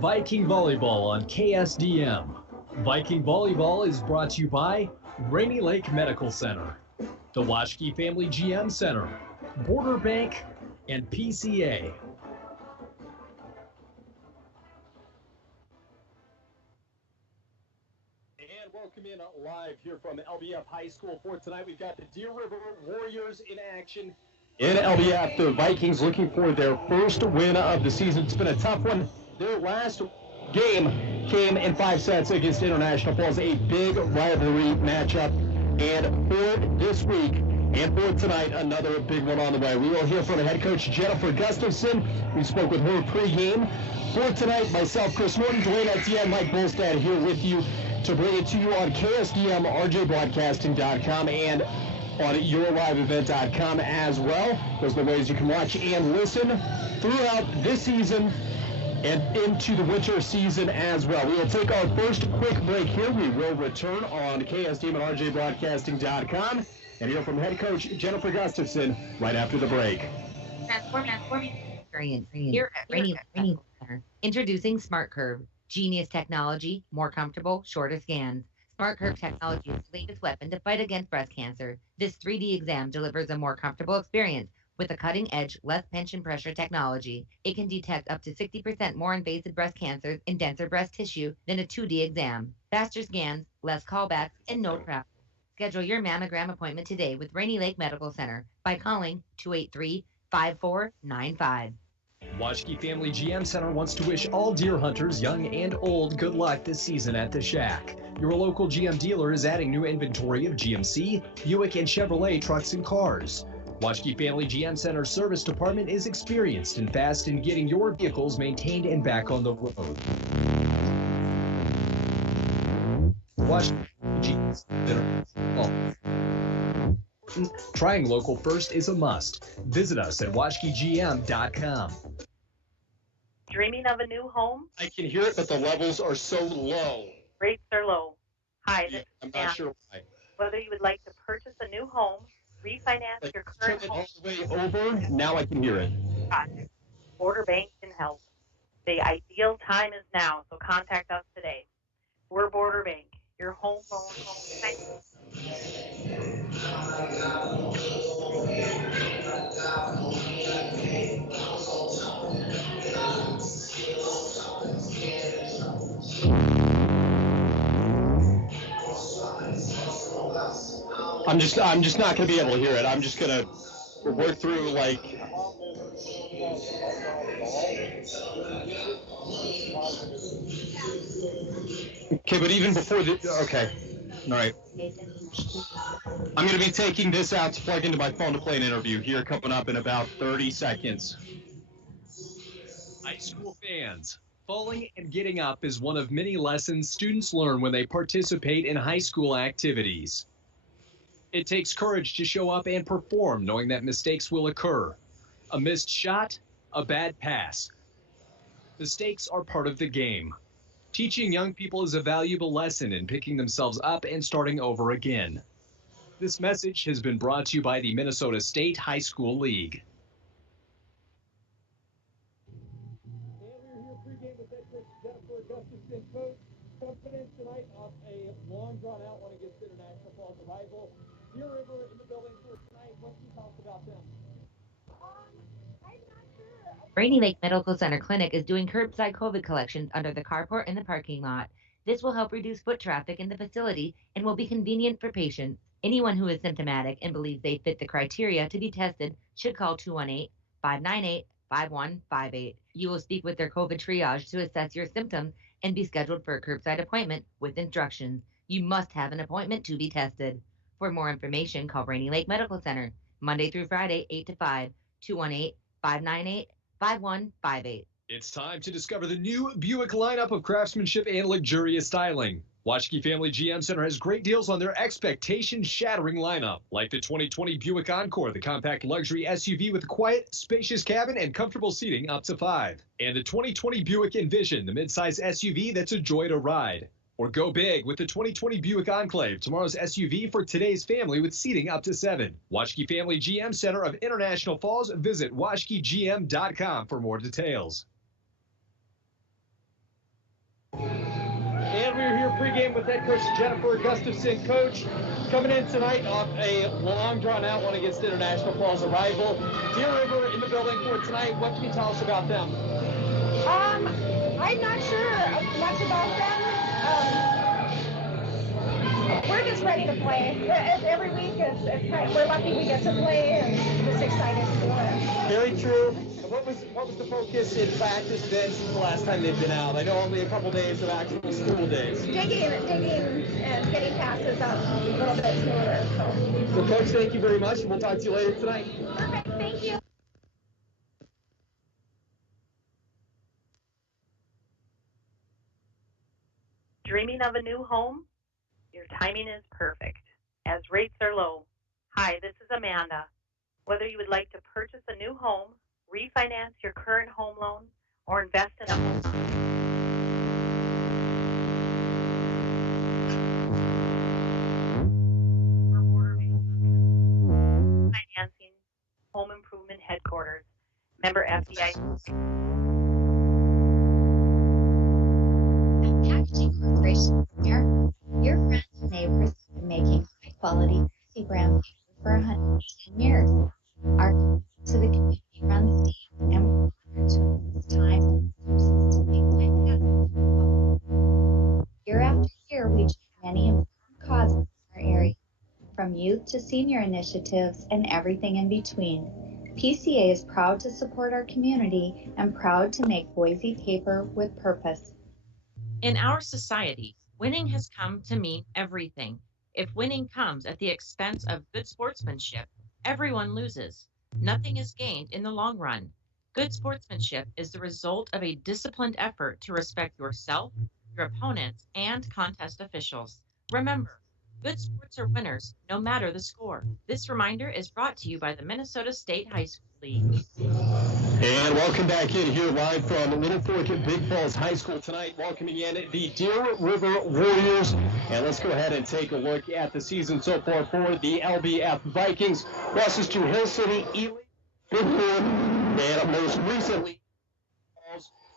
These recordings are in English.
Viking Volleyball on KSDM. Viking Volleyball is brought to you by Rainy Lake Medical Center, the Washke Family GM Center, Border Bank, and PCA. And welcome in live here from LBF High School for tonight. We've got the Deer River Warriors in action in LBF. The Vikings looking for their first win of the season. It's been a tough one. Their last game came in 5 sets against International Falls, a big rivalry matchup. And for this week and for tonight, another big one on the way. We will hear from head coach Jennifer Gustafson. We spoke with her pregame. For tonight, myself, Chris Norton, Dwayne Etienne, Mike Bolstad here with you to bring it to you on KSDM, RJBroadcasting.com, and on YourLiveEvent.com as well. Those are the ways you can watch and listen throughout this season and into the winter season as well. We will take our first quick break here. We will return on KSDM and RJBroadcasting.com and hear from head coach Jennifer Gustafson right after the break. Transforming experience here at Rainy Lake Center. Introducing Smart Curve. Genius technology, more comfortable, shorter scans. Smart Curve technology is the latest weapon to fight against breast cancer. This 3D exam delivers a more comfortable experience with a cutting-edge, less pinch and pressure technology. It can detect up to 60% more invasive breast cancers in denser breast tissue than a 2D exam. Faster scans, less callbacks, and no travel. Schedule your mammogram appointment today with Rainy Lake Medical Center by calling 283-5495. Washke Family GM Center wants to wish all deer hunters, young and old, good luck this season at the Shack. Your local GM dealer is adding new inventory of GMC, Buick, and Chevrolet trucks and cars. Washke Family GM Center Service Department is experienced and fast in getting your vehicles maintained and back on the road. Washke GM Center. Trying local first is a must. Visit us at washkegm.com. Dreaming of a new home? I can hear it, but the levels are so low. Rates are low. Hi, this I'm is not Dan. sure why. Whether you would like to purchase a new home, refinance your Turn current it home all the way over. Now I can hear it. project, Border Bank can help. The ideal time is now, so contact us today. We're Border Bank, your home loan home. I'm just not going to be able to hear it. I'm just going to work through like. Okay, but even before the okay, all right. I'm going to be taking this out to plug into my phone to play an interview here coming up in about 30 seconds. High school fans, falling and getting up is one of many lessons students learn when they participate in high school activities. It takes courage to show up and perform knowing that mistakes will occur. A missed shot, a bad pass. Mistakes are part of the game. Teaching young people is a valuable lesson in picking themselves up and starting over again. This message has been brought to you by the Minnesota State High School League. And we're here pregame with head coach Jennifer Gustafson. Coach, confidence tonight off a long drawn-out one against International Falls rival. Deer River in the building for tonight. What can you tell us about them? Rainy Lake Medical Center Clinic is doing curbside COVID collections under the carport in the parking lot. This will help reduce foot traffic in the facility and will be convenient for patients. Anyone who is symptomatic and believes they fit the criteria to be tested should call 218-598-5158. You will speak with their COVID triage to assess your symptoms and be scheduled for a curbside appointment with instructions. You must have an appointment to be tested. For more information, call Rainy Lake Medical Center, Monday through Friday, 8 to 5, 218-598-5158. It's time to discover the new Buick lineup of craftsmanship and luxurious styling. Washke Family GM Center has great deals on their expectation-shattering lineup, like the 2020 Buick Encore, the compact luxury SUV with quiet, spacious cabin and comfortable seating up to 5, and the 2020 Buick Envision, the midsize SUV that's a joy to ride. Or go big with the 2020 Buick Enclave, tomorrow's SUV for today's family with seating up to 7. Washke Family GM Center of International Falls. Visit washkegm.com for more details. pregame with head coach Jennifer Gustafson. Coach, coming in tonight off a long drawn-out one against International Falls rival. Deer River in the building for tonight. What can you tell us about them? I'm not sure much about them. We're just ready to play. Every week, we're lucky we get to play, and just excited to do it. Very true. What was the focus in practice then since the last time they've been out? I know only a couple days of actual school days. Digging and getting passes up a little bit smoother. So. Well, Coach, thank you very much, and we'll talk to you later tonight. Perfect. Thank you. Dreaming of a new home? Your timing is perfect, as rates are low. Hi, this is Amanda. Whether you would like to purchase a new home, refinance your current home loan, or invest in a home financing, home improvement headquarters, member FDIC. Packaging Corporation of America, your friends and neighbors have been making high-quality fancy brown paper for 110 years. Our commitment to the community runs deep, and we're honored to invest time and resources to make life happen. Year after year, we join many important causes in our area, from youth to senior initiatives and everything in between. PCA is proud to support our community and proud to make Boise paper with purpose. In our society, winning has come to mean everything. If winning comes at the expense of good sportsmanship, everyone loses. Nothing is gained in the long run. Good sportsmanship is the result of a disciplined effort to respect yourself, your opponents, and contest officials. Remember, good sports are winners, no matter the score. This reminder is brought to you by the Minnesota State High School League. And welcome back in here live from Little Fork at Big Falls High School tonight. Welcoming in the Deer River Warriors. And let's go ahead and take a look at the season so far for the LBF Vikings. Losses to Hill City, Ely, and most recently,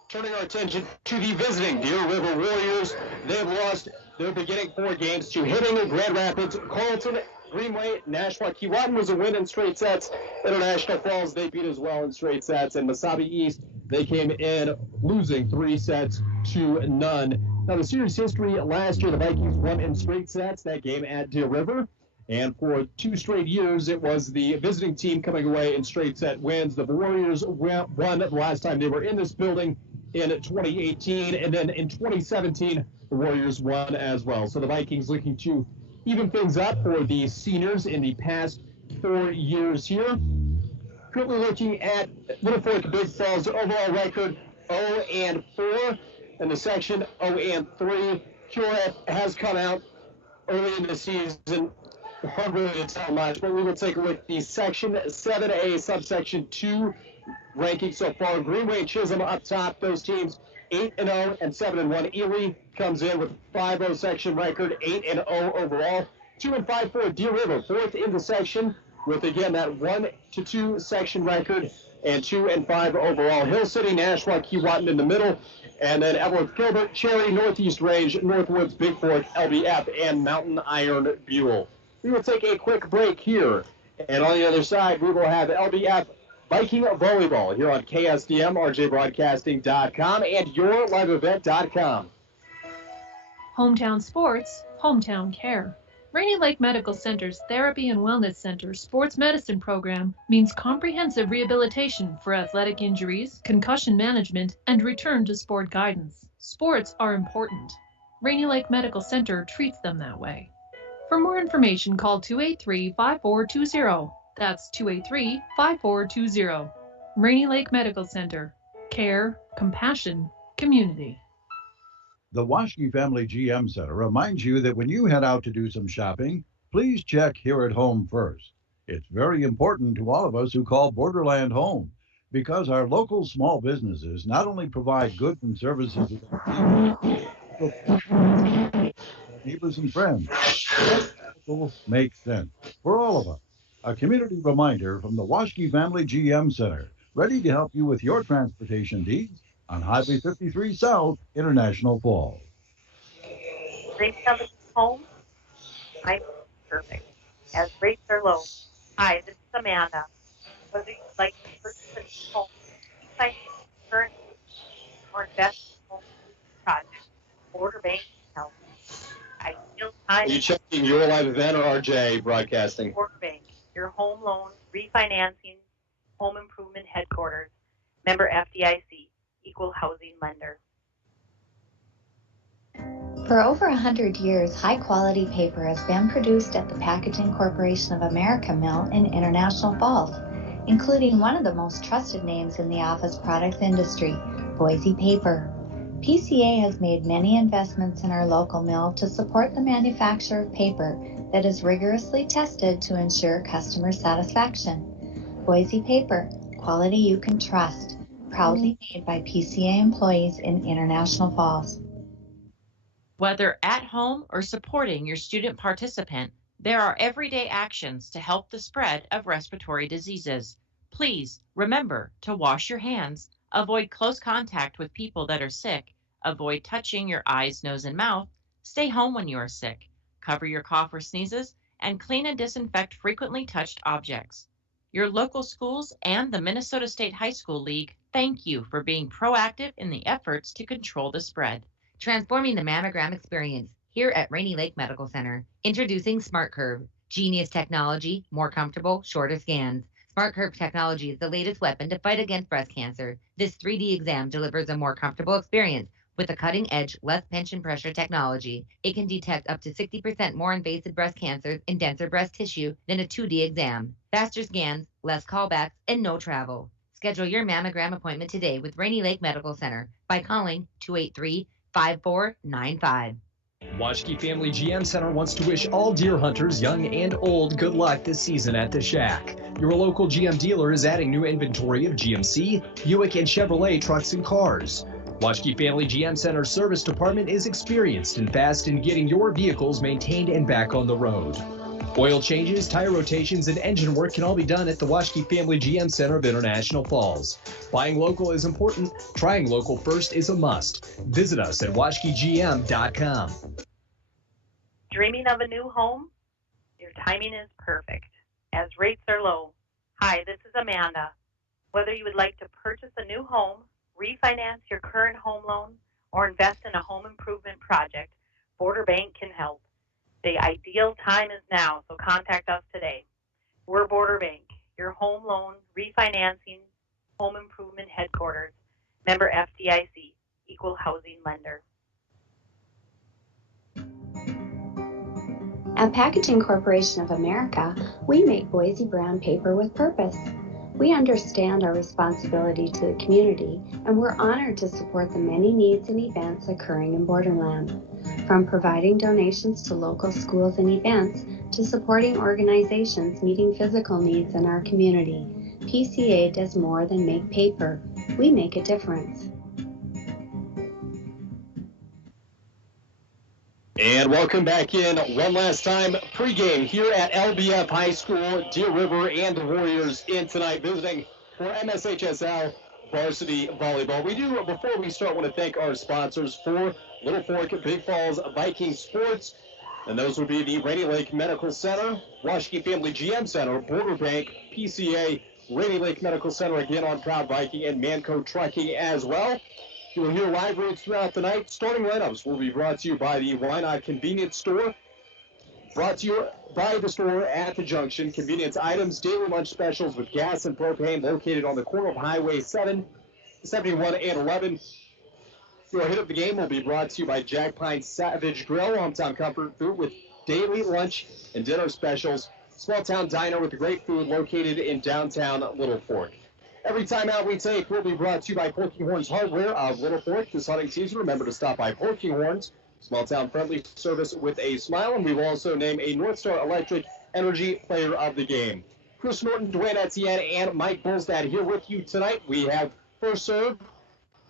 turning our attention to the visiting Deer River Warriors. They've lost their beginning 4 games to Hibbing, Grand Rapids, Carlton, Greenway. Nashua Keewatin was a win in straight sets. International Falls, they beat as well in straight sets. And Mesabi East, they came in losing 3 sets to none. Now, the series history last year, the Vikings won in straight sets, that game at Deer River. And for 2 straight years, it was the visiting team coming away in straight set wins. The Warriors won the last time they were in this building in 2018. And then in 2017, the Warriors won as well. So the Vikings looking to even things up for the seniors in the past 4 years here. Currently looking at Little Fork Big Falls overall record 0-4 in the section 0-3. QRF has come out early in the season. Hard really to tell much, but we will take a look at the section 7A subsection 2 rankings so far. Greenway and Chisholm up top. Those teams 8-0 and 7-1. Ely comes in with 5-0 section record, 8-0 overall. 2-5 for Deer River, 4th in the section with again that 1-2 section record and 2-5 overall. Hill City, Nashua, Keewatin in the middle, and then Evelyn, Gilbert, Cherry, Northeast Range, Northwoods, Big Fork, LBF, and Mountain Iron Buell. We will take a quick break here, and on the other side we will have LBF Viking Volleyball here on KSDM, RJBroadcasting.com, and YourLiveEvent.com. Hometown sports, hometown care. Rainy Lake Medical Center's Therapy and Wellness Center Sports Medicine Program means comprehensive rehabilitation for athletic injuries, concussion management, and return to sport guidance. Sports are important. Rainy Lake Medical Center treats them that way. For more information, call 283-5420. That's 283-5420. Rainy Lake Medical Center. Care, compassion, community. The Waschke Family GM Center reminds you that when you head out to do some shopping, please check here at home first. It's very important to all of us who call Borderland home, because our local small businesses not only provide goods and services to neighbors and friends, but make sense for all of us. A community reminder from the Waschke Family GM Center, ready to help you with your transportation needs on Highway 53 South, International Falls. Dreaming of a new home? I'm perfect, as rates are low. Hi, this is Amanda. Whether you'd like to purchase a new home, refinance your current or invest in a home project, Border Bank can help. Ideal Are time you is checking your live event or RJ Broadcasting? Border Bank, your home loan refinancing home improvement headquarters. Member FDIC, equal housing lender. For over 100 years, high-quality paper has been produced at the Packaging Corporation of America mill in International Falls, including one of the most trusted names in the office products industry, Boise Paper. PCA has made many investments in our local mill to support the manufacture of paper that is rigorously tested to ensure customer satisfaction. Boise Paper, quality you can trust, proudly made by PCA employees in International Falls. Whether at home or supporting your student participant, there are everyday actions to help the spread of respiratory diseases. Please remember to wash your hands, avoid close contact with people that are sick, avoid touching your eyes, nose, and mouth, stay home when you are sick, cover your cough or sneezes, and clean and disinfect frequently touched objects. Your local schools and the Minnesota State High School League thank you for being proactive in the efforts to control the spread. Transforming the mammogram experience here at Rainy Lake Medical Center. Introducing SmartCurve. Genius technology, more comfortable, shorter scans. SmartCurve technology is the latest weapon to fight against breast cancer. This 3D exam delivers a more comfortable experience with a cutting-edge, less pinch and pressure technology. It can detect up to 60% more invasive breast cancers in denser breast tissue than a 2D exam. Faster scans, less callbacks, and no travel. Schedule your mammogram appointment today with Rainy Lake Medical Center by calling 283-5495. Washke Family GM Center wants to wish all deer hunters, young and old, good luck this season at the Shack. Your local GM dealer is adding new inventory of GMC, Buick, and Chevrolet trucks and cars. Washke Family GM Center Service Department is experienced and fast in getting your vehicles maintained and back on the road. Oil changes, tire rotations, and engine work can all be done at the Washke Family GM Center of International Falls. Buying local is important. Trying local first is a must. Visit us at washkegm.com. Dreaming of a new home? Your timing is perfect, as rates are low. Hi, this is Amanda. Whether you would like to purchase a new home, refinance your current home loan, or invest in a home improvement project, Border Bank can help. The ideal time is now, so contact us today. We're Border Bank, your home loan refinancing home improvement headquarters. Member FDIC, equal housing lender. At Packaging Corporation of America, we make Boise brown paper with purpose. We understand our responsibility to the community, and we're honored to support the many needs and events occurring in Borderland. From providing donations to local schools and events, to supporting organizations meeting physical needs in our community, PCA does more than make paper. We make a difference. And welcome back in one last time. Pregame here at LBF High School, Deer River and the Warriors in tonight visiting for MSHSL Varsity Volleyball. We do, before we start, want to thank our sponsors for Little Fork, Big Falls, Viking Sports, and those would be the Rainy Lake Medical Center, Washke Family GM Center, Border Bank, PCA, Rainy Lake Medical Center again on Proud Viking, and Manco Trucking as well. You will hear live reads throughout the night. Starting lineups will be brought to you by the Why Not Convenience Store. Brought to you by the store at the Junction. Convenience items, daily lunch specials with gas and propane located on the corner of Highway 7, 71, and 11. Your hit of the game will be brought to you by Jack Pine Savage Grill, hometown comfort food with daily lunch and dinner specials. Small town diner with great food located in downtown Little Fork. Every time out we take will be brought to you by Porky Horns Hardware of Little Fork. This hunting season, remember to stop by Porky Horns. Small town friendly service with a smile, and we will also name a North Star Electric Energy Player of the Game. Chris Norton, Dwayne Etienne, and Mike Bolstad here with you tonight. We have first serve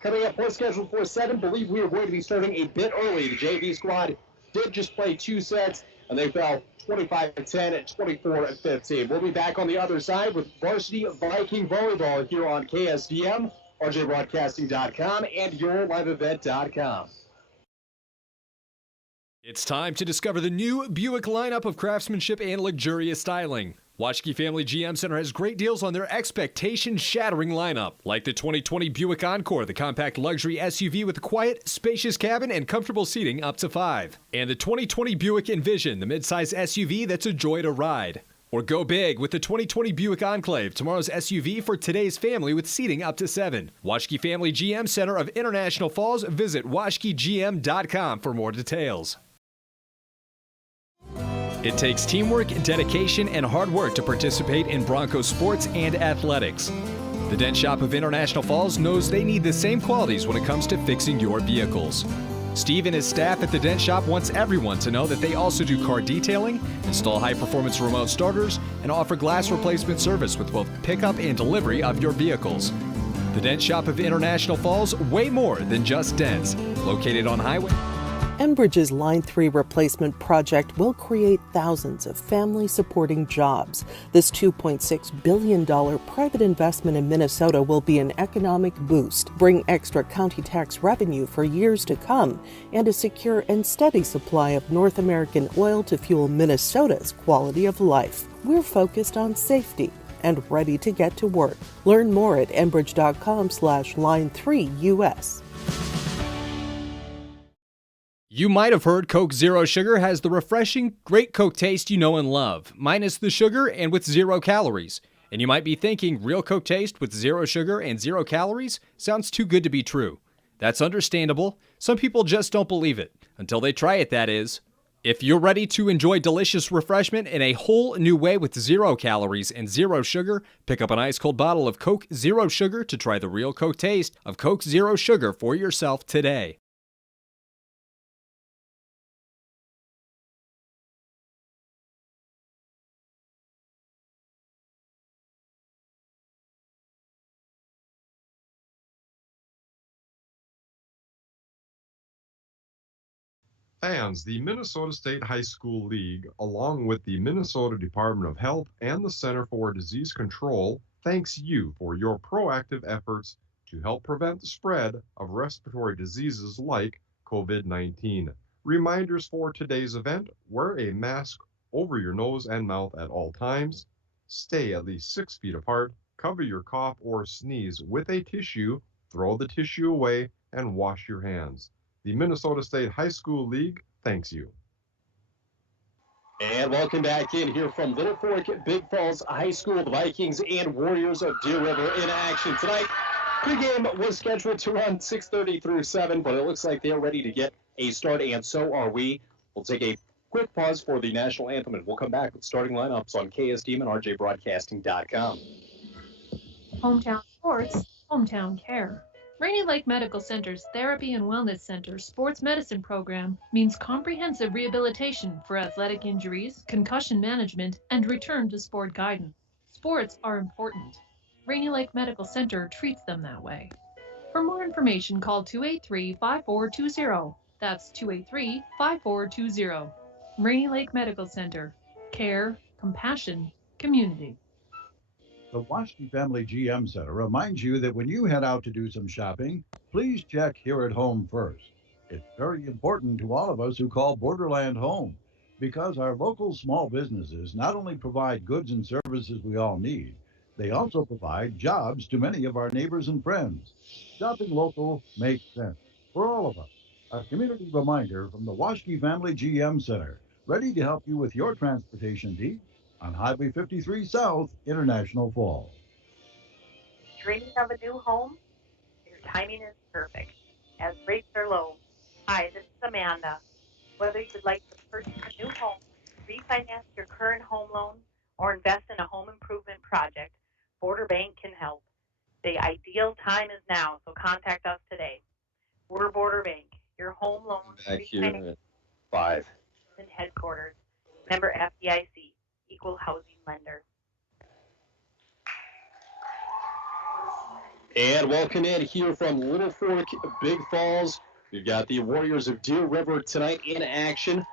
coming up, point scheduled for 7. Believe we are going to be starting a bit early. The JV squad did just play 2 sets, and they fell 25-10 and 24-15. We'll be back on the other side with Varsity Viking Volleyball here on KSDM, RJBroadcasting.com, and YourLiveEvent.com. It's time to discover the new Buick lineup of craftsmanship and luxurious styling. Waschke Family GM Center has great deals on their expectation-shattering lineup, like the 2020 Buick Encore, the compact luxury SUV with a quiet, spacious cabin and comfortable seating up to 5. And the 2020 Buick Envision, the midsize SUV that's a joy to ride. Or go big with the 2020 Buick Enclave, tomorrow's SUV for today's family with seating up to 7. Waschke Family GM Center of International Falls. Visit waschkegm.com for more details. It takes teamwork, dedication, and hard work to participate in Broncos sports and athletics. The Dent Shop of International Falls knows they need the same qualities when it comes to fixing your vehicles. Steve and his staff at the Dent Shop wants everyone to know that they also do car detailing, install high-performance remote starters, and offer glass replacement service with both pickup and delivery of your vehicles. The Dent Shop of International Falls, way more than just dents. Located on Highway. Enbridge's Line 3 replacement project will create thousands of family-supporting jobs. This $2.6 billion private investment in Minnesota will be an economic boost, bring extra county tax revenue for years to come, and a secure and steady supply of North American oil to fuel Minnesota's quality of life. We're focused on safety and ready to get to work. Learn more at enbridge.com/line3US. You might have heard Coke Zero Sugar has the refreshing, great Coke taste you know and love, minus the sugar and with 0 calories. And you might be thinking, real Coke taste with 0 sugar and 0 calories? Sounds too good to be true. That's understandable. Some people just don't believe it. Until they try it, that is. If you're ready to enjoy delicious refreshment in a whole new way with 0 calories and 0 sugar, pick up an ice-cold bottle of Coke Zero Sugar to try the real Coke taste of Coke Zero Sugar for yourself today. Fans, the Minnesota State High School League, along with the Minnesota Department of Health and the Center for Disease Control, thanks you for your proactive efforts to help prevent the spread of respiratory diseases like COVID-19. Reminders for today's event: wear a mask over your nose and mouth at all times, stay at least 6 feet apart, cover your cough or sneeze with a tissue, throw the tissue away, and wash your hands. The Minnesota State High School League thanks you. And welcome back in here from Little Fork, Big Falls High School. The Vikings and Warriors of Deer River in action tonight. Pregame was scheduled to run 6:30 through 7, but it looks like they're ready to get a start, and so are we. We'll take a quick pause for the national anthem, and we'll come back with starting lineups on KSDM and RJBroadcasting.com. Hometown sports, hometown care. Rainy Lake Medical Center's Therapy and Wellness Center sports medicine program means comprehensive rehabilitation for athletic injuries, concussion management, and return to sport guidance. Sports are important. Rainy Lake Medical Center treats them that way. For more information, call 283-5420. That's 283-5420. Rainy Lake Medical Center. Care, compassion, community. The Waschke Family GM Center reminds you that when you head out to do some shopping, please check here at home first. It's very important to all of us who call Borderland home, because our local small businesses not only provide goods and services we all need, they also provide jobs to many of our neighbors and friends. Shopping local makes sense for all of us. A community reminder from the Waschke Family GM Center, ready to help you with your transportation needs on Highway 53 South, International Falls. Dreaming of a new home? Your timing is perfect, as rates are low. Hi, this is Amanda. Whether you would like to purchase a new home, refinance your current home loan, or invest in a home improvement project, Border Bank can help. The ideal time is now, so contact us today. We're Border Bank, your home loan Back here at 5. and headquarters. Member FDIC. Equal housing lender. And welcome in here from Little Fork, Big Falls. We've got the Warriors of Deer River tonight in action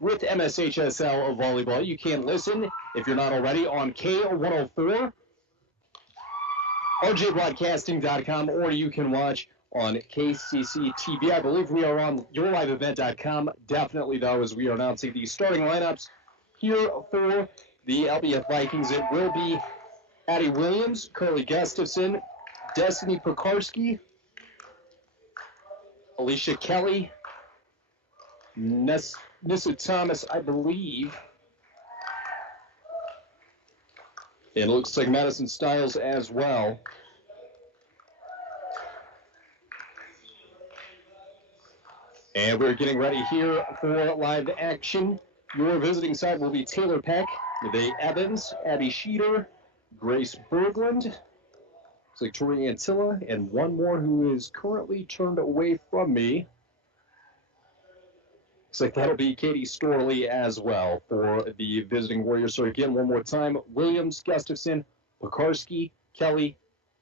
with MSHSL Volleyball. You can listen, if you're not already, on K104, RJBroadcasting.com, or you can watch on KCC TV. I believe we are on yourliveevent.com. Definitely, though, as we are announcing the starting lineups here for the LBF Vikings. It will be Addie Williams, Carly Gustafson, Destiny Pekarski, Alicia Kelly, Nissa Thomas, I believe. And it looks like Madison Stiles as well. And we're getting ready here for live action. Your visiting side will be Taylor Peck, Nevaeh Evans, Abby Sheeter, Grace Berglund, looks like Tori Antilla, and one more who is currently turned away from me. Looks like that'll be Katie Storley as well for the visiting Warriors. So again, one more time, Williams, Gustafson, Pekarski, Kelly,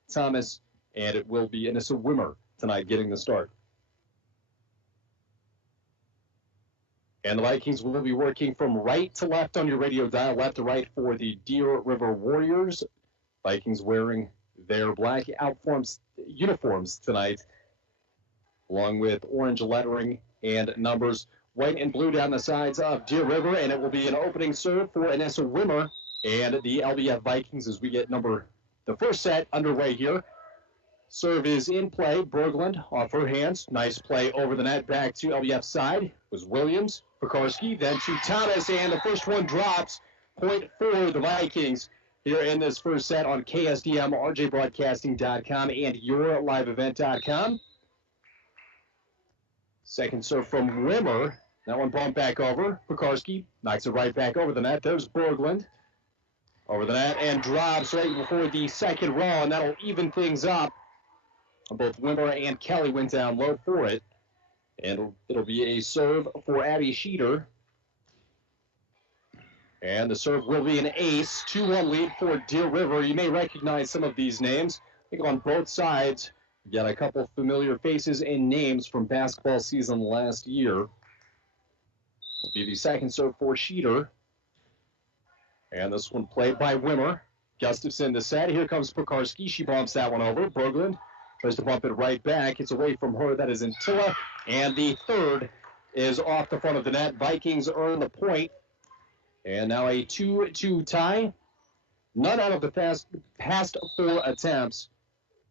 Thomas, and it will be Anissa Wimmer tonight getting the start. And the Vikings will be working from right to left on your radio dial, left to right for the Deer River Warriors. Vikings wearing their black uniforms tonight, along with orange lettering and numbers. White and blue down the sides of Deer River, and it will be an opening serve for Anissa Wimmer and the LBF Vikings as we get the first set underway here. Serve is in play. Berglund off her hands. Nice play over the net back to LBF side. It was Williams, Pekarski, then to Thomas, and the first one drops. Point for the Vikings here in this first set on KSDM, RJBroadcasting.com, and yourliveevent.com. Second serve from Wimmer. That one bumped back over. Pekarski knocks it right back over the net. There's Berglund over the net and drops right before the second row, and that'll even things up. Both Wimmer and Kelly went down low for it. And it'll be a serve for Abby Sheeter. And the serve will be an ace. 2-1 lead for Deer River. You may recognize some of these names. I think on both sides, you got a couple familiar faces and names from basketball season last year. Will be the second serve for Sheeter. And this one played by Wimmer. Gustafson to set. Here comes Pekarski. She bumps that one over. Berglund tries to bump it right back. It's away from her. That is Antilla. And the third is off the front of the net. Vikings earn the point. And now a 2-2 tie. None out of the past 4 attempts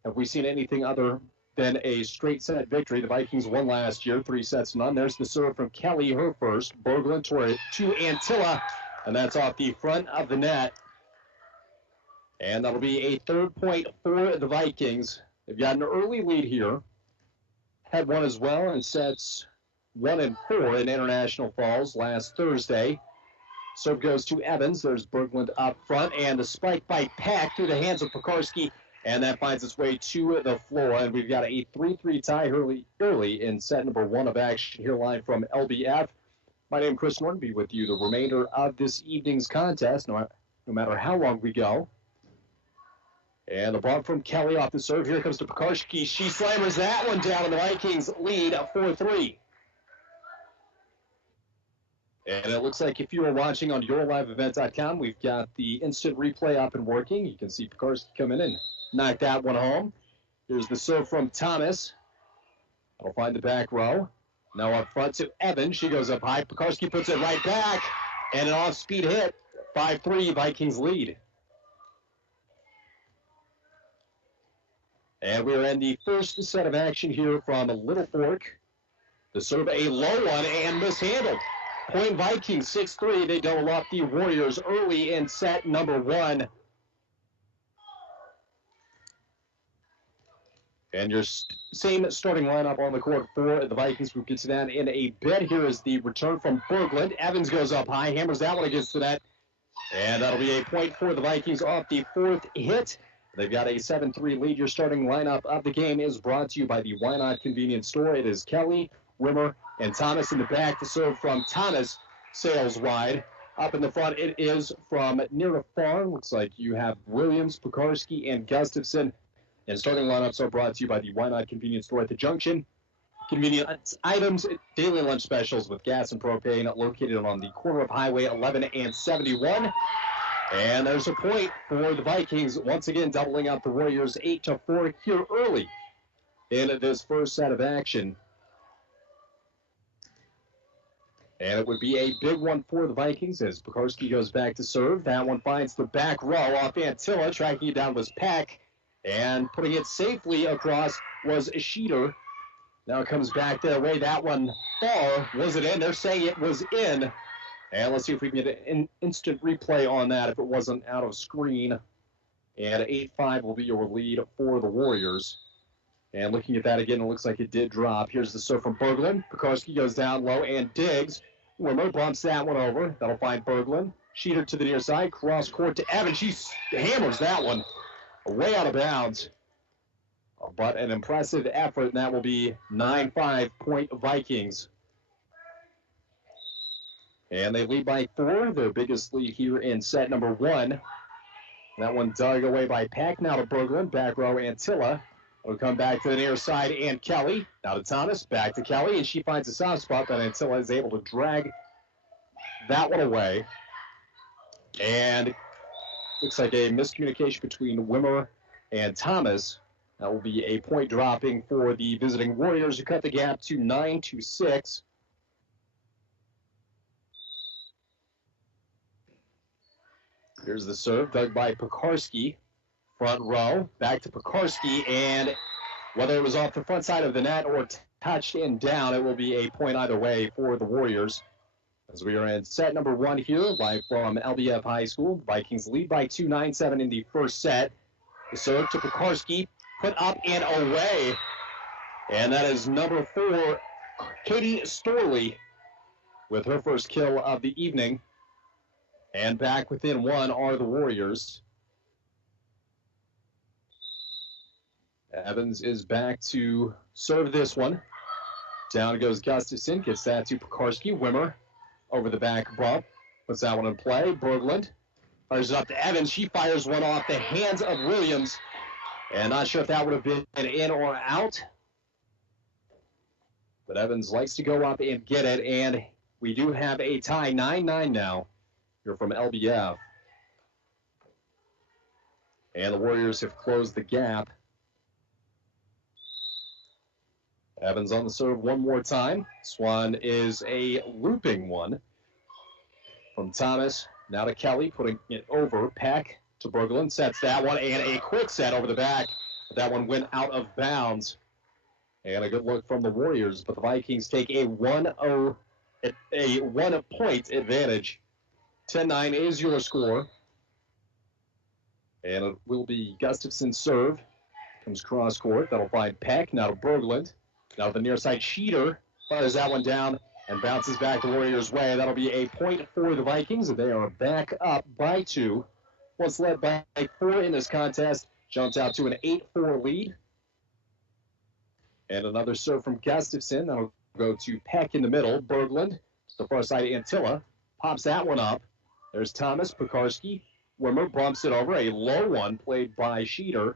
have we seen anything other than a straight set victory. The Vikings won last year, 3 sets to none. There's the serve from Kelly, her first. Berglund to Antilla, and that's off the front of the net. And that'll be a third point for the Vikings. They've got an early lead here. Had one as well in sets 1 and 4 in International Falls last Thursday. Serve goes to Evans. There's Berglund up front, and the spike by Peck through the hands of Pekarski, and that finds its way to the floor. And we've got a 3-3 tie early in set number 1 of action here live from LBF. My name is Chris Norton. Be with you the remainder of this evening's contest, no matter how long we go. And the ball from Kelly off the serve. Here comes to Pekarski. She slammers that one down, and the Vikings lead 4-3. And it looks like if you are watching on yourliveevent.com, we've got the instant replay up and working. You can see Pekarski come in and knock that one home. Here's the serve from Thomas. That'll find the back row. Now up front to Evans. She goes up high. Pekarski puts it right back. And an off-speed hit. 5-3, Vikings lead. And we are in the first set of action here from Little Fork. The serve, a low one, and mishandled. Point Vikings 6-3. They double off the Warriors early in set number 1. And your same starting lineup on the court for the Vikings. We'll get to that in a bit. Here is the return from Berglund. Evans goes up high, hammers that one against the net. And that'll be a point for the Vikings off the 4th hit. They've got a 7-3 lead. Your starting lineup of the game is brought to you by the Why Not Convenience Store. It is Kelly, Wimmer, and Thomas in the back. The serve from Thomas sails wide. Up in the front, it is from near the far. Looks like you have Williams, Pekarski, and Gustafson. And starting lineups are brought to you by the Why Not Convenience Store at the Junction. Convenient items, daily lunch specials with gas and propane, located on the corner of Highway 11 and 71. And there's a point for the Vikings, once again doubling out the Warriors 8-4 here early in this first set of action. And it would be a big one for the Vikings as Pekarski goes back to serve. That one finds the back row off Antilla. Tracking it down was Peck. And putting it safely across was Sheeter. Now it comes back their way. That one far. Was it in? They're saying it was in. And let's see if we can get an instant replay on that if it wasn't out of screen. And 8-5 will be your lead for the Warriors. And looking at that again, it looks like it did drop. Here's the serve from Berglund. Pekarski goes down low and digs. Wimmer bumps that one over. That'll find Berglund. Sheeter to the near side. Cross court to Evans. She hammers that one way out of bounds. But an impressive effort, and that will be 9-5 point Vikings. And they lead by 4, their biggest lead here in set number 1. That one dug away by Peck. Now to Berglund. Back row Antilla. Will come back to the near side, and Kelly. Now to Thomas, back to Kelly, and she finds a soft spot, but Antilla is able to drag that one away. And looks like a miscommunication between Wimmer and Thomas. That will be a point dropping for the visiting Warriors, who cut the gap to 9-6. Here's the serve, dug by Pekarski. Front row, back to Pekarski, and whether it was off the front side of the net or touched and down, it will be a point either way for the Warriors. As we are in set number 1 here, live from LBF High School. The Vikings lead by 2, 9-7 in the first set. The serve to Pekarski, put up and away. And that is number 4, Katie Storley, with her first kill of the evening. And back within 1 are the Warriors. Evans is back to serve this one. Down goes Gustafson, gets that to Pekarski. Wimmer over the back bump, puts that one in play. Berglund fires it up to Evans. She fires one off the hands of Williams. And not sure if that would have been in or out. But Evans likes to go up and get it. And we do have a tie, 9-9 now. You're from LBF. And the Warriors have closed the gap. Evans on the serve one more time. This one is a looping one from Thomas. Now to Kelly, putting it over. Peck to Berglund, sets that one, and a quick set over the back. That one went out of bounds. And a good look from the Warriors, but the Vikings take a 1-point advantage. 10-9 is your score. And it will be Gustafson's serve. Comes cross court. That'll find Peck. Now to Berglund. Now to the near side, Sheeter fires that one down and bounces back the Warriors' way. That'll be a point for the Vikings, and they are back up by 2. Once led by 4 in this contest, jumps out to an 8-4 lead. And another serve from Gustafson. That'll go to Peck in the middle. Berglund to the far side, Antilla pops that one up. There's Thomas. Pekarski. Wimmer bumps it over. A low one played by Sheeter.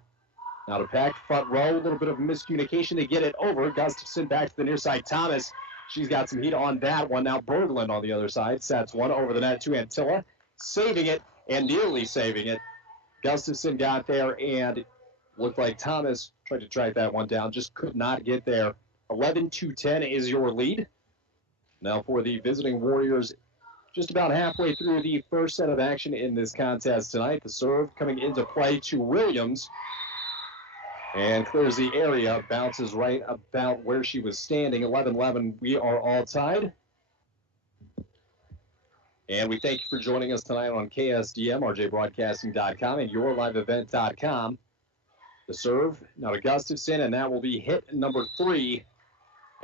Now to Peck, front row, a little bit of miscommunication to get it over. Gustafson back to the near side. Thomas, she's got some heat on that one. Now Berglund on the other side sets one over the net to Antilla, saving it and nearly saving it. Gustafson got there and looked like Thomas tried to track that one down, just could not get there. 11-10 is your lead. Now for the visiting Warriors, just about halfway through the first set of action in this contest tonight. The serve coming into play to Williams. And clears the area, bounces right about where she was standing. 11-11, we are all tied. And we thank you for joining us tonight on KSDM, RJBroadcasting.com, and YourLiveEvent.com. The serve, now to Gustafson, and that will be hit number 3.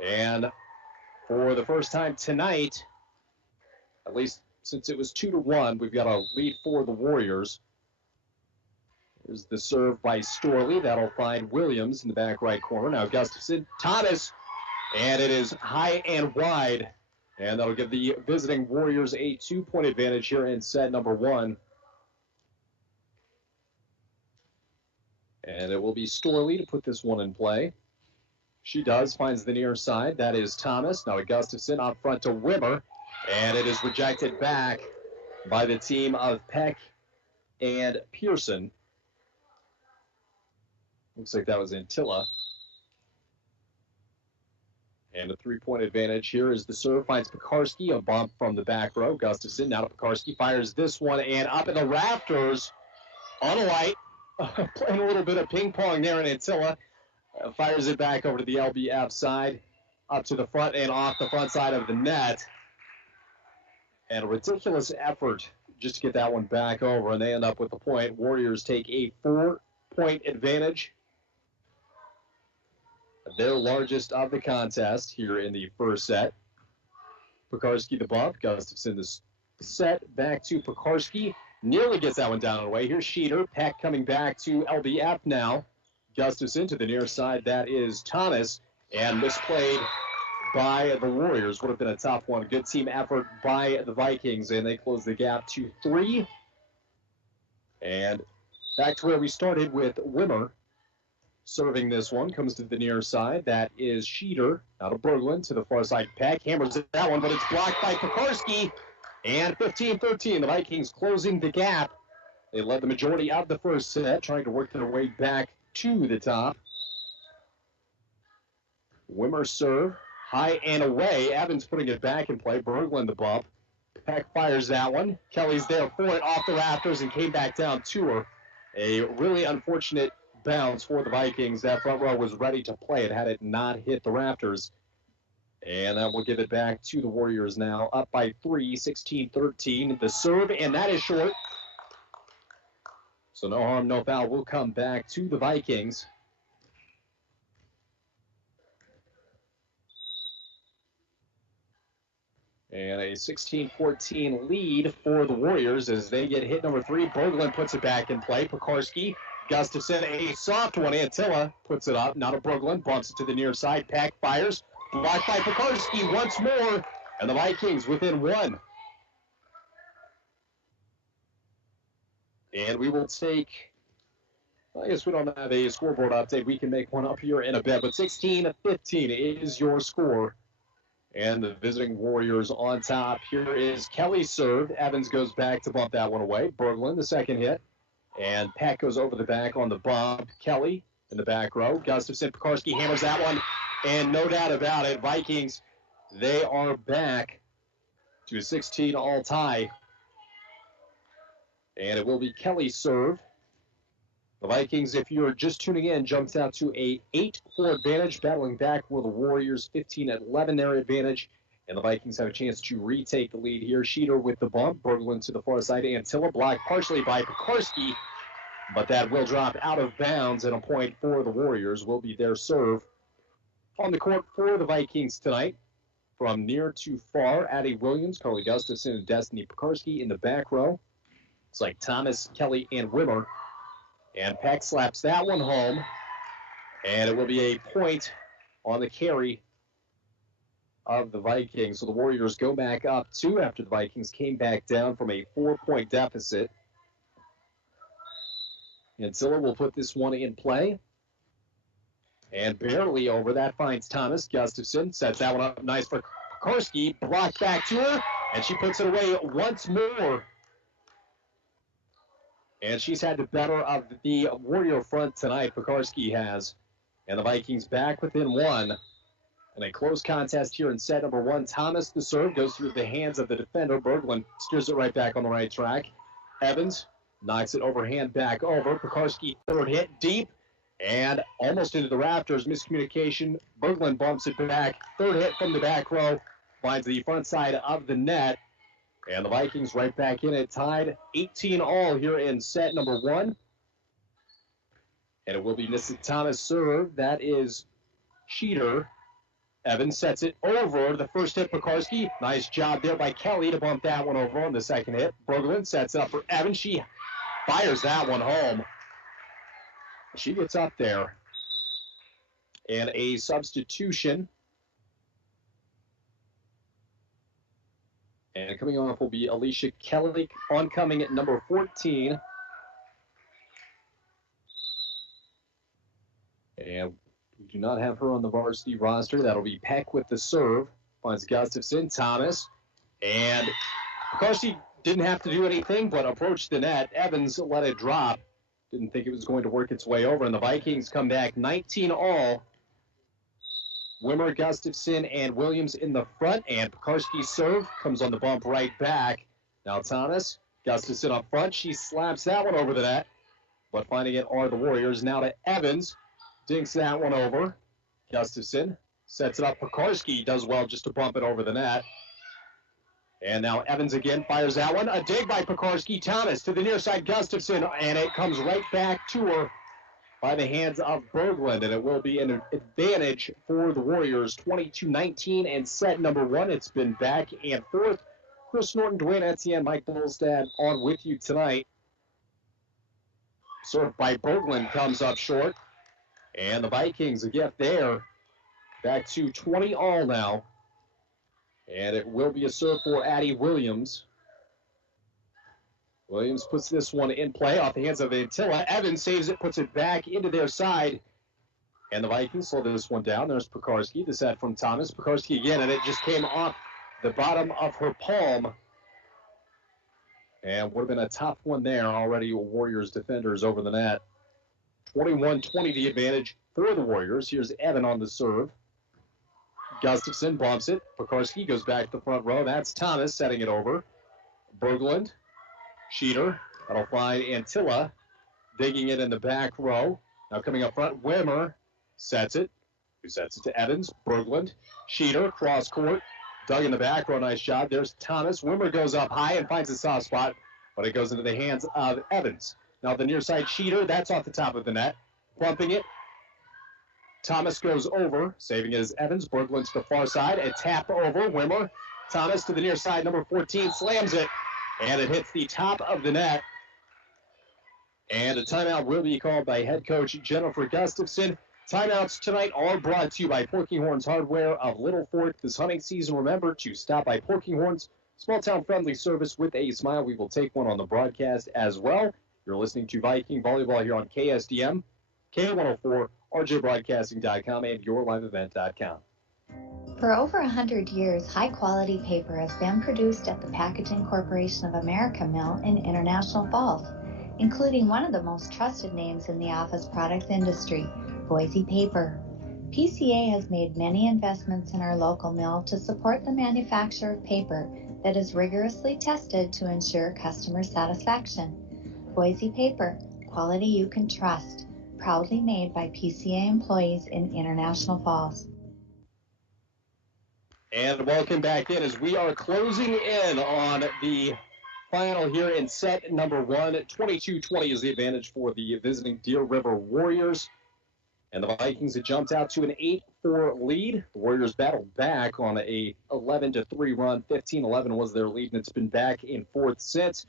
And for the first time tonight, at least since it was 2-1, we've got a lead for the Warriors. There's the serve by Storley. That'll find Williams in the back right corner. Now Gustafson, Thomas, and it is high and wide. And that'll give the visiting Warriors a 2-point advantage here in set number 1. And it will be Storley to put this one in play. She does, finds the near side. That is Thomas. Now to Gustafson, out front to Wimmer. And it is rejected back by the team of Peck and Pearson. Looks like that was Antilla. And a three-point advantage here is the serve. Finds Pekarski, a bump from the back row. Gustafson, now to Pekarski, fires this one, and up in the rafters on a light. Playing a little bit of ping pong there in Antilla. Fires it back over to the LBF side, up to the front and off the front side of the net. And a ridiculous effort just to get that one back over, and they end up with the point. Warriors take a 4-point advantage. Their largest of the contest here in the first set. Pekarski the bump. Gustafson the set. Back to Pekarski. Nearly gets that one down and away. Here's Sheeter. Peck coming back to LBF now. Gustafson to the near side. That is Thomas. And misplayed by the Warriors. Would have been a tough one. Good team effort by the Vikings. And they close the gap to 3. And back to where we started with Wimmer. Serving this one, comes to the near side. That is Sheeter, out of Berglund to the far side. Peck hammers that one, but it's blocked by Pekarski. And 15-13, the Vikings closing the gap. They led the majority of the first set, trying to work their way back to the top. Wimmer serve, high and away. Evans putting it back in play. Berglund the bump. Peck fires that one. Kelly's there for it off the rafters and came back down to her. A really unfortunate bounce for the Vikings. That front row was ready to play it had it not hit the rafters. And that will give it back to the Warriors now, up by 3, 16-13. The serve, and that is short. So no harm, no foul. Will come back to the Vikings. And a 16-14 lead for the Warriors as they get hit number 3. Berglund puts it back in play. Pekarski. Gustafson, a soft one. Antilla puts it up. Not a Berglund. Bumps it to the near side. Peck fires. Blocked by Pekarski once more. And the Vikings within 1. And we will take, I guess we don't have a scoreboard update. We can make one up here in a bit. But 16-15 is your score. And the visiting Warriors on top. Here is Kelly served. Evans goes back to bump that one away. Berglund, the second hit. And Peck goes over the back on the bump. Kelly in the back row. Gustafson, Pekarski hammers that one. And no doubt about it, Vikings, they are back to a 16-all tie. And it will be Kelly's serve. The Vikings, if you're just tuning in, jumps out to a 8-4 advantage, battling back with the Warriors 15-11 their advantage. And the Vikings have a chance to retake the lead here. Sheeter with the bump. Berglund to the far side. Antilla blocked partially by Pekarski. But that will drop out of bounds, and a point for the Warriors will be their serve. On the court for the Vikings tonight, from near to far, Addie Williams, Carly Gustafson, and Destiny Pekarski in the back row. It's like Thomas, Kelly, and Wimmer. And Peck slaps that one home. And it will be a point on the carry of the Vikings. So the Warriors go back up 2 after the Vikings came back down from a 4-point deficit. And Zilla will put this one in play. And barely over. That finds Thomas. Gustafson sets that one up nice for Pekarski. Blocked back to her. And she puts it away once more. And she's had the better of the Warrior front tonight. Pekarski has. And the Vikings back within 1. And a close contest here in set number 1. Thomas, the serve, goes through the hands of the defender. Berglund steers it right back on the right track. Evans knocks it overhand back over. Pekarski, third hit, deep, and almost into the rafters. Miscommunication. Berglund bumps it back. Third hit from the back row. Finds the front side of the net. And the Vikings right back in it, tied 18-all here in set number 1. And it will be Mrs. Thomas serve. That is Sheeter. Evans sets it over. The first hit, Pekarski. Nice job there by Kelly to bump that one over on the second hit. Berglund sets it up for Evans. She fires that one home. She gets up there. And a substitution. And coming off will be Alicia Kelly, oncoming at number 14. And we do not have her on the varsity roster. That'll be Peck with the serve. Finds Gustafson, Thomas. And Pekarski didn't have to do anything but approach the net. Evans let it drop. Didn't think it was going to work its way over. And the Vikings come back 19-all. Wimmer, Gustafson, and Williams in the front, and Pekarski's serve comes on the bump right back. Now Thomas, Gustafson up front. She slaps that one over the net, but finding it are the Warriors. Now to Evans, dinks that one over. Gustafson sets it up. Pekarski does well just to bump it over the net. And now Evans again fires that one. A dig by Pekarski. Thomas to the near side, Gustafson, and it comes right back to her by the hands of Berglund, and it will be an advantage for the Warriors, 22-19, and set number one. It's been back and forth. Chris Norton, Dwayne Etienne, Mike Bolstad on with you tonight. Served by Berglund comes up short, and the Vikings again there. Back to 20 all now, and it will be a serve for Addie Williams. Williams puts this one in play off the hands of Antilla. Evans saves it, puts it back into their side. And the Vikings slow this one down. There's Pekarski. The set from Thomas. Pekarski again, and it just came off the bottom of her palm. And would have been a tough one there. Already Warriors defenders over the net. 21-20 the advantage for the Warriors. Here's Evan on the serve. Gustafson bumps it. Pekarski goes back to the front row. That's Thomas setting it over. Berglund. Sheeter, that'll find Antilla, digging it in the back row. Now coming up front, Wimmer sets it. Who sets it to Evans? Berglund. Sheeter, cross court, dug in the back row. Nice job. There's Thomas. Wimmer goes up high and finds a soft spot, but it goes into the hands of Evans. Now the near side Sheeter, that's off the top of the net. Bumping it. Thomas goes over, saving it is Evans. Berglund to the far side. A tap over. Wimmer. Thomas to the near side. Number 14 slams it. And it hits the top of the net. And a timeout will be called by head coach Jennifer Gustafson. Timeouts tonight are brought to you by Porking Horns Hardware of Little Fork. This hunting season, remember to stop by Porking Horns. Small town friendly service with a smile. We will take one on the broadcast as well. You're listening to Viking Volleyball here on KSDM, K104, RJBroadcasting.com, and YourLiveEvent.com. For over 100 years, high-quality paper has been produced at the Packaging Corporation of America mill in International Falls, including one of the most trusted names in the office products industry, Boise Paper. PCA has made many investments in our local mill to support the manufacture of paper that is rigorously tested to ensure customer satisfaction. Boise Paper, quality you can trust, proudly made by PCA employees in International Falls. And welcome back in as we are closing in on the final here in set number one. 22-20 is the advantage for the visiting Deer River Warriors. And the Vikings had jumped out to an 8-4 lead. The Warriors battled back on a 11-3 run. 15-11 was their lead, and it's been back in fourth since.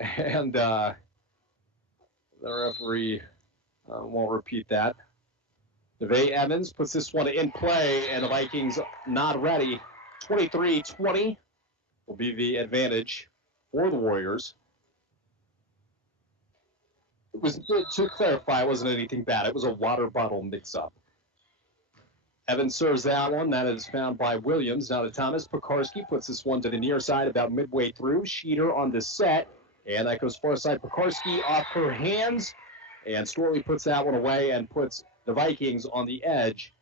And the referee won't repeat that. Nevaeh Evans puts this one in play, and the Vikings not ready. 23-20 will be the advantage for the Warriors. It was, to clarify, it wasn't anything bad. It was a water bottle mix-up. Evans serves that one. That is found by Williams. Now to Thomas. Pekarski puts this one to the near side about midway through. Sheeter on the set, and that goes far side. Pekarski off her hands, and Storley puts that one away and puts the Vikings on the edge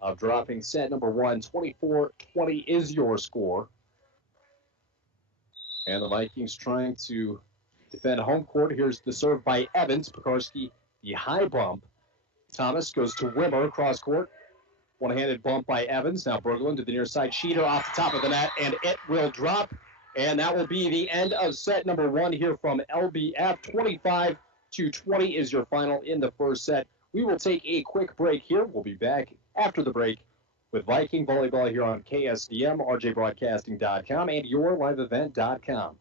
of dropping set number one. 24-20 is your score. And the Vikings trying to defend home court. Here's the serve by Evans. Pekarski, the high bump. Thomas goes to Wimmer, cross court. One-handed bump by Evans. Now Berglund to the near side. Sheeter off the top of the net, and it will drop. And that will be the end of set number one here from LBF. 25-20 is your final in the first set. We will take a quick break here. We'll be back after the break with Viking Volleyball here on KSDM, RJBroadcasting.com, and YourLiveEvent.com.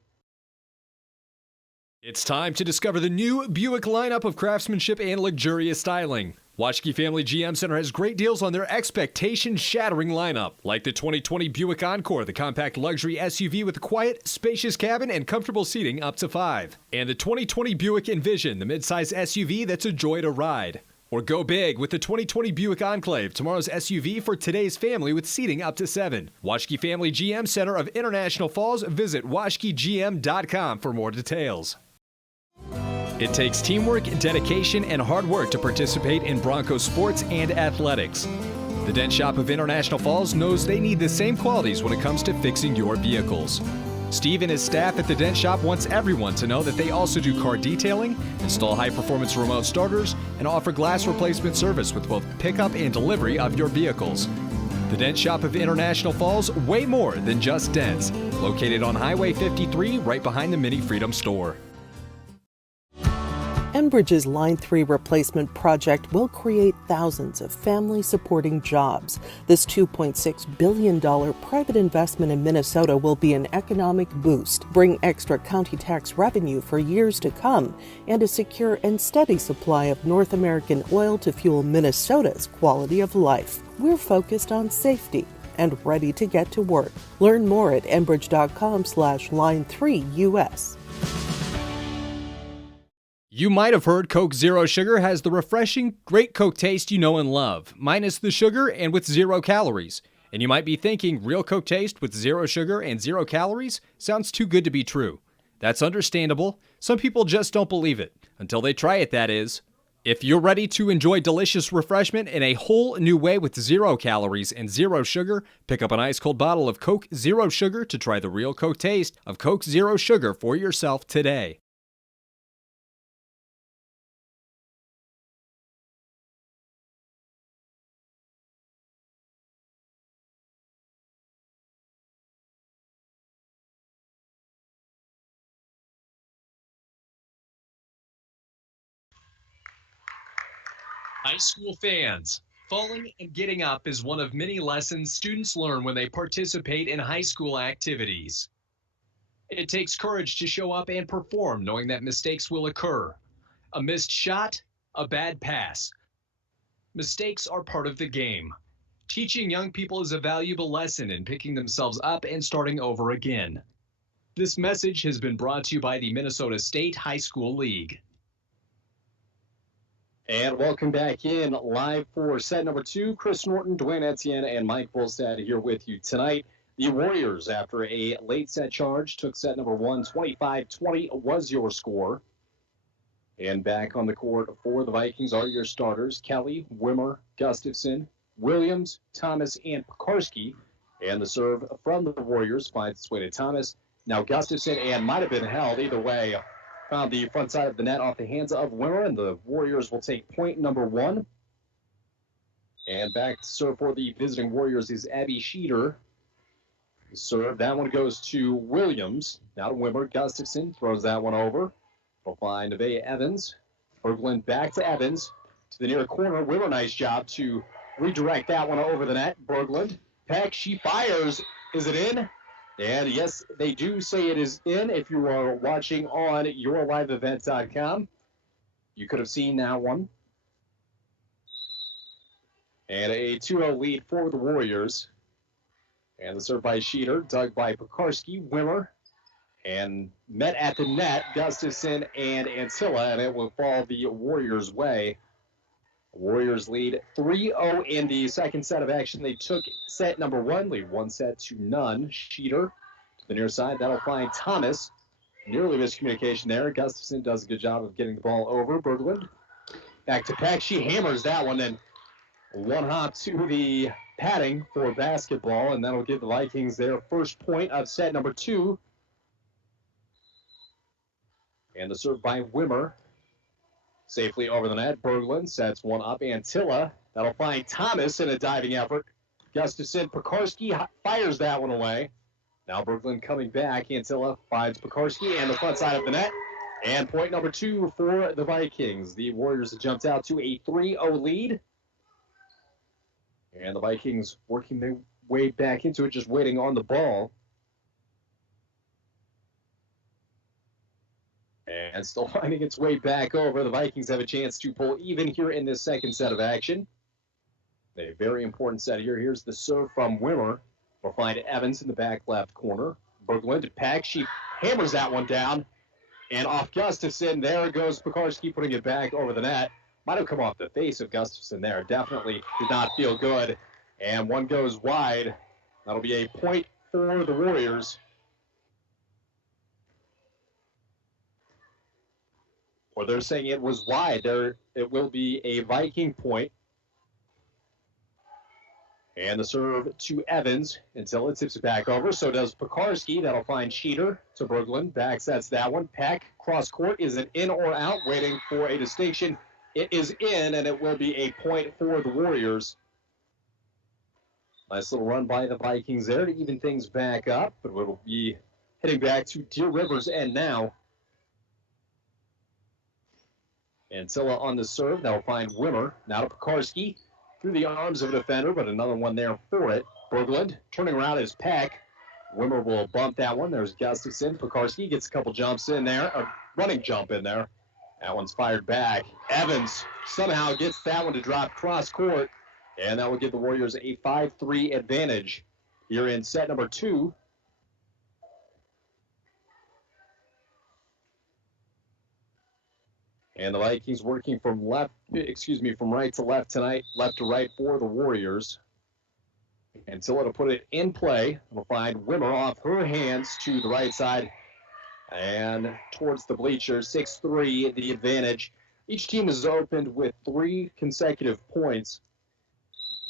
It's time to discover the new Buick lineup of craftsmanship and luxurious styling. Waschke Family GM Center has great deals on their expectation-shattering lineup, like the 2020 Buick Encore, the compact luxury SUV with a quiet, spacious cabin and comfortable seating up to 5. And the 2020 Buick Envision, the midsize SUV that's a joy to ride. Or go big with the 2020 Buick Enclave, tomorrow's SUV for today's family with seating up to 7. Waschke Family GM Center of International Falls. Visit waschkegm.com for more details. It takes teamwork, dedication, and hard work to participate in Broncos sports and athletics. The Dent Shop of International Falls knows they need the same qualities when it comes to fixing your vehicles. Steve and his staff at the Dent Shop wants everyone to know that they also do car detailing, install high-performance remote starters, and offer glass replacement service with both pickup and delivery of your vehicles. The Dent Shop of International Falls, way more than just dents. Located on Highway 53, right behind the Mini Freedom store. Enbridge's Line 3 replacement project will create thousands of family-supporting jobs. This $2.6 billion private investment in Minnesota will be an economic boost, bring extra county tax revenue for years to come, and a secure and steady supply of North American oil to fuel Minnesota's quality of life. We're focused on safety and ready to get to work. Learn more at enbridge.com/line3US. You might have heard Coke Zero Sugar has the refreshing, great Coke taste you know and love, minus the sugar and with 0 calories. And you might be thinking, real Coke taste with 0 sugar and 0 calories? Sounds too good to be true. That's understandable. Some people just don't believe it. Until they try it, that is. If you're ready to enjoy delicious refreshment in a whole new way with 0 calories and 0 sugar, pick up an ice-cold bottle of Coke Zero Sugar to try the real Coke taste of Coke Zero Sugar for yourself today. High school fans, falling and getting up is one of many lessons students learn when they participate in high school activities. It takes courage to show up and perform knowing that mistakes will occur. A missed shot, a bad pass. Mistakes are part of the game. Teaching young people is a valuable lesson in picking themselves up and starting over again. This message has been brought to you by the Minnesota State High School League. And welcome back in live for set number 2. Chris Norton, Dwayne Etienne, and Mike Volstad here with you tonight. The Warriors, after a late set charge, took set number 1. 25-20 was your score. And back on the court for the Vikings are your starters: Kelly, Wimmer, Gustafson, Williams, Thomas, and Pekarski. And the serve from the Warriors finds its way to Thomas. Now Gustafson, and might have been held either way. Found the front side of the net off the hands of Wimmer, and the Warriors will take point number 1. And back to serve for the visiting Warriors is Abby Sheeter. The serve, that one goes to Williams. Now to Wimmer. Gustafson throws that one over. We'll find Nevaeh Evans. Berglund back to Evans. To the near corner. Wimmer, nice job to redirect that one over the net. Berglund. Peck, she fires. Is it in? And yes, they do say it is in. If you are watching on yourliveevent.com, you could have seen that one. And a 2-0 lead for the Warriors. And the serve by Sheeter, dug by Pekarski, Wimmer, and met at the net, Gustafson and Antilla, and it will fall the Warriors' way. Warriors lead 3-0 in the second set of action. They took set number 1, lead 1-0. Sheeter to the near side. That'll find Thomas. Nearly miscommunication there. Gustafson does a good job of getting the ball over. Berglund back to Peck. She hammers that one, and one hop to the padding for basketball, and that'll give the Vikings their first point of set number 2. And the serve by Wimmer. Safely over the net. Berglund sets one up. Antilla. That'll find Thomas in a diving effort. Gustafson. Pekarski fires that one away. Now Berglund coming back. Antilla finds Pekarski and the front side of the net. And point number 2 for the Vikings. The Warriors have jumped out to a 3-0 lead. And the Vikings working their way back into it, just waiting on the ball. And still finding its way back over. The Vikings have a chance to pull even here in this second set of action. A very important set here. Here's the serve from Wimmer. We'll find Evans in the back left corner. Berglund to Peck. She hammers that one down. And off Gustafson. There goes Pekarski putting it back over the net. Might have come off the face of Gustafson there. Definitely did not feel good. And one goes wide. That'll be a point for the Warriors. Or they're saying it was wide. It will be a Viking point. And the serve to Evans until it tips it back over. So does Pekarski. That'll find Sheeter to Berglund. Back sets that one. Peck, cross court. Is it in or out? Waiting for a distinction. It is in, and it will be a point for the Warriors. Nice little run by the Vikings there to even things back up. But it'll be heading back to Deer River's end now. Antilla on the serve. That'll find Wimmer. Now to Pekarski. Through the arms of a defender, but another one there for it. Berglund turning around is Peck. Wimmer will bump that one. There's Gustafson. Pekarski gets a couple jumps in there, a running jump in there. That one's fired back. Evans somehow gets that one to drop cross court, and that will give the Warriors a 5-3 advantage here in set number 2. And the Vikings working from from right to left tonight, left to right for the Warriors. Until it'll put it in play. It'll find Wimmer off her hands to the right side and towards the bleachers. 6-3, the advantage. Each team is opened with 3 consecutive points.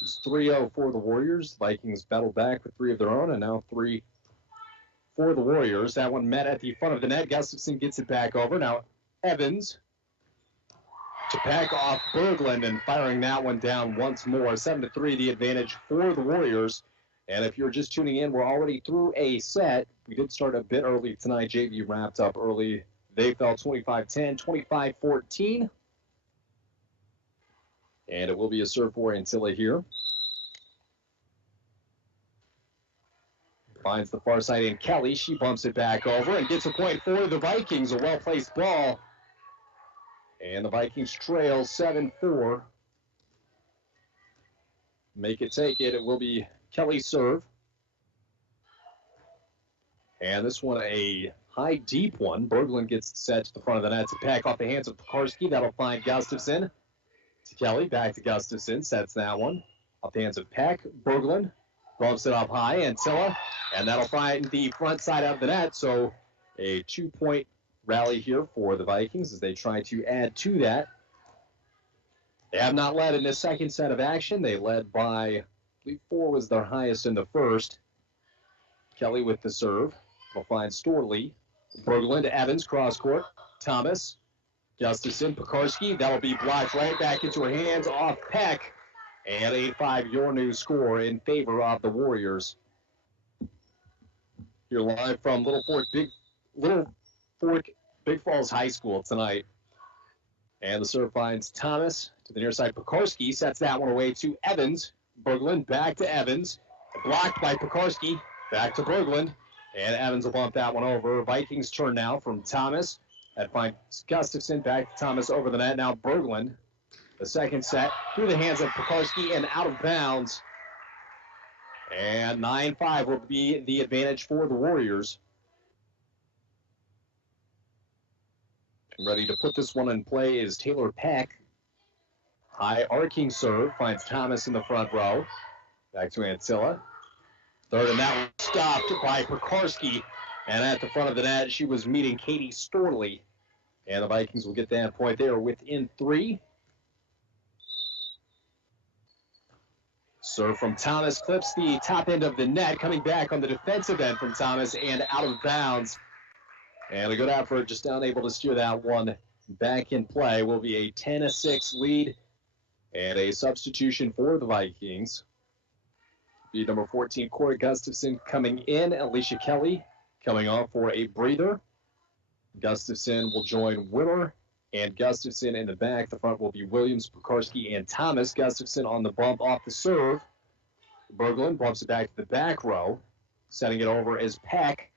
It's 3-0 for the Warriors. Vikings battled back with 3 of their own, and now 3 for the Warriors. That one met at the front of the net. Gustafson gets it back over. Now Evans to back off Berglund and firing that one down once more. 7-3, the advantage for the Warriors. And if you're just tuning in, we're already through a set. We did start a bit early tonight. JV wrapped up early. They fell 25-10, 25-14. And it will be a serve for Antilla here. Finds the far side in Kelly. She bumps it back over and gets a point for the Vikings. A well-placed ball. And the Vikings trail 7-4. Make it take it. It will be Kelly's serve. And this one a high, deep one. Berglund gets set to the front of the net to pack off the hands of Pekarski. That'll find Gustafson. To Kelly. Back to Gustafson. Sets that one. Off the hands of Peck. Berglund bumps it up high. Antilla. And that'll find the front side of the net. So a 2-point rally here for the Vikings as they try to add to that. They have not led in this second set of action. They led by, I believe 4 was their highest in the first. Kelly with the serve. Will find Storley. Berglund to Evans, cross court. Thomas. Gustafson, Pekarski. That'll be blocked right back into her hands off Peck. And 8-5, your new score in favor of the Warriors. You're live from Little Fork Big Falls High School tonight. And the serve finds Thomas to the near side. Pekarski sets that one away to Evans. Berglund back to Evans. Blocked by Pekarski. Back to Berglund. And Evans will bump that one over. Vikings turn now from Thomas. That finds Gustafson. Back to Thomas over the net. Now Berglund. The second set through the hands of Pekarski and out of bounds. And 9-5 will be the advantage for the Warriors. Ready to put this one in play is Taylor Peck. High arcing serve finds Thomas in the front row. Back to Antilla. Third, and that one stopped by Pekarski. And at the front of the net, she was meeting Katie Storley. And the Vikings will get that point there within 3. Serve from Thomas clips the top end of the net, coming back on the defensive end from Thomas and out of bounds. And a good effort, just unable to steer that one back in play. Will be a 10-6 lead and a substitution for the Vikings. Be number 14, Corey Gustafson coming in. Alicia Kelly coming off for a breather. Gustafson will join Wimmer and Gustafson in the back. The front will be Williams, Pekarski, and Thomas. Gustafson on the bump off the serve. Berglund bumps it back to the back row. Setting it over is Peck.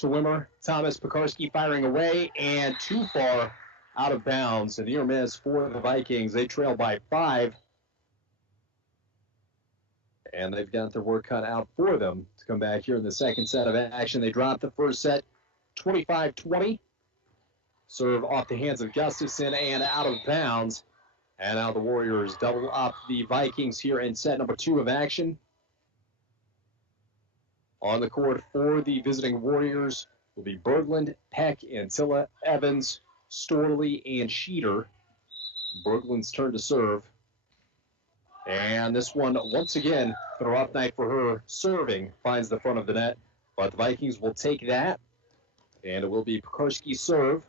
To Wimmer, Thomas, Pekarski firing away, and too far out of bounds. A near miss for the Vikings. They trail by 5. And they've got their work cut out for them to come back here in the second set of action. They dropped the first set 25-20. Serve off the hands of Gustafson and out of bounds. And now the Warriors double up the Vikings here in set number 2 of action. On the court for the visiting Warriors will be Berglund, Peck, Antilla, Evans, Storley and Sheeter. Berglund's turn to serve. And this one, once again, been a rough night for her. Serving finds the front of the net, but the Vikings will take that. And it will be Pekarski's serve.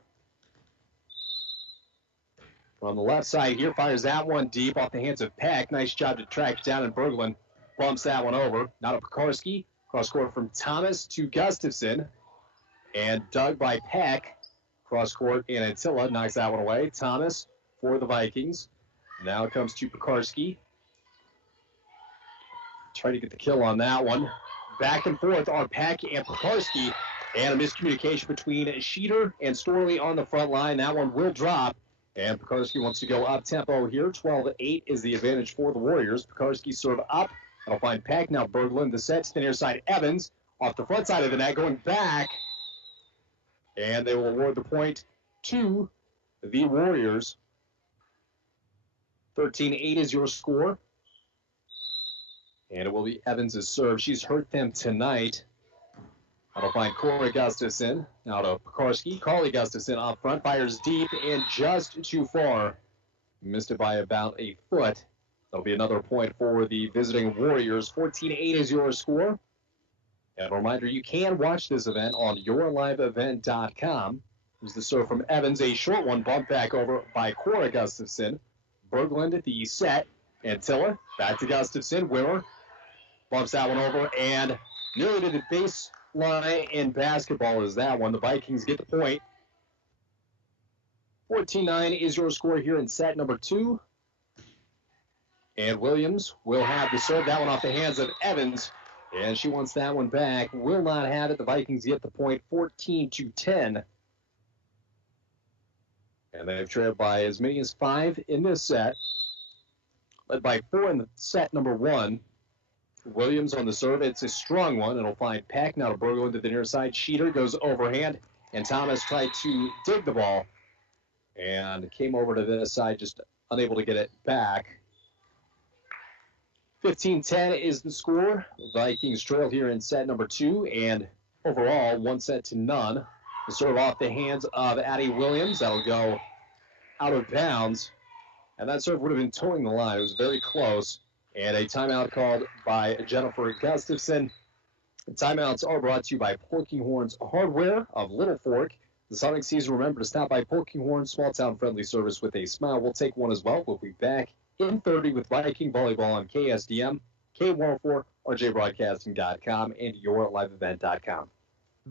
From the left side here, fires that one deep off the hands of Peck. Nice job to track down, and Berglund bumps that one over. Now to Pekarski. Cross court from Thomas to Gustafson. And dug by Peck. Cross court, and Antilla knocks that one away. Thomas for the Vikings. Now it comes to Pekarski. Try to get the kill on that one. Back and forth are Peck and Pekarski. And a miscommunication between Sheeter and Storley on the front line. That one will drop. And Pekarski wants to go up tempo here. 12-8 is the advantage for the Warriors. Pekarski serve up. That'll find Peck. Now Berglund, the set to the near side. Evans off the front side of the net, going back. And they will award the point to the Warriors. 13-8 is your score. And it will be Evans' serve. She's hurt them tonight. That'll find Corey Gustafson. Now to Pekarski. Carly Gustafson up front. Fires deep and just too far. Missed it by about a foot. That'll be another point for the visiting Warriors. 14-8 is your score. And a reminder, you can watch this event on yourliveevent.com. Here's the serve from Evans. A short one bumped back over by Cora Gustafson. Berglund at the set. Antilla back to Gustafson. Wimmer bumps that one over and nearly to the baseline in basketball is that one. The Vikings get the point. 14-9 is your score here in set number 2. And Williams will have the serve. That one off the hands of Evans. And she wants that one back. Will not have it. The Vikings get the point 14-10. And they've trailed by as many as 5 in this set. Led by 4 in the set number 1. Williams on the serve. It's a strong one. It'll find Peck. Now to Berglund to the near side. Sheeter goes overhand. And Thomas tried to dig the ball. And came over to this side, just unable to get it back. 15-10 is the score. Vikings trail here in set number 2. And overall, 1-0. The serve off the hands of Addie Williams. That'll go out of bounds. And that serve would have been towing the line. It was very close. And a timeout called by Jennifer Gustafson. The timeouts are brought to you by Polkinghorn's Hardware of Little Fork. The Sonic season, remember to stop by Polkinghorn's small-town friendly service with a smile. We'll take one as well. We'll be back in 30 with Viking Volleyball on KSDM, K104, RJBroadcasting.com, and YourLiveEvent.com.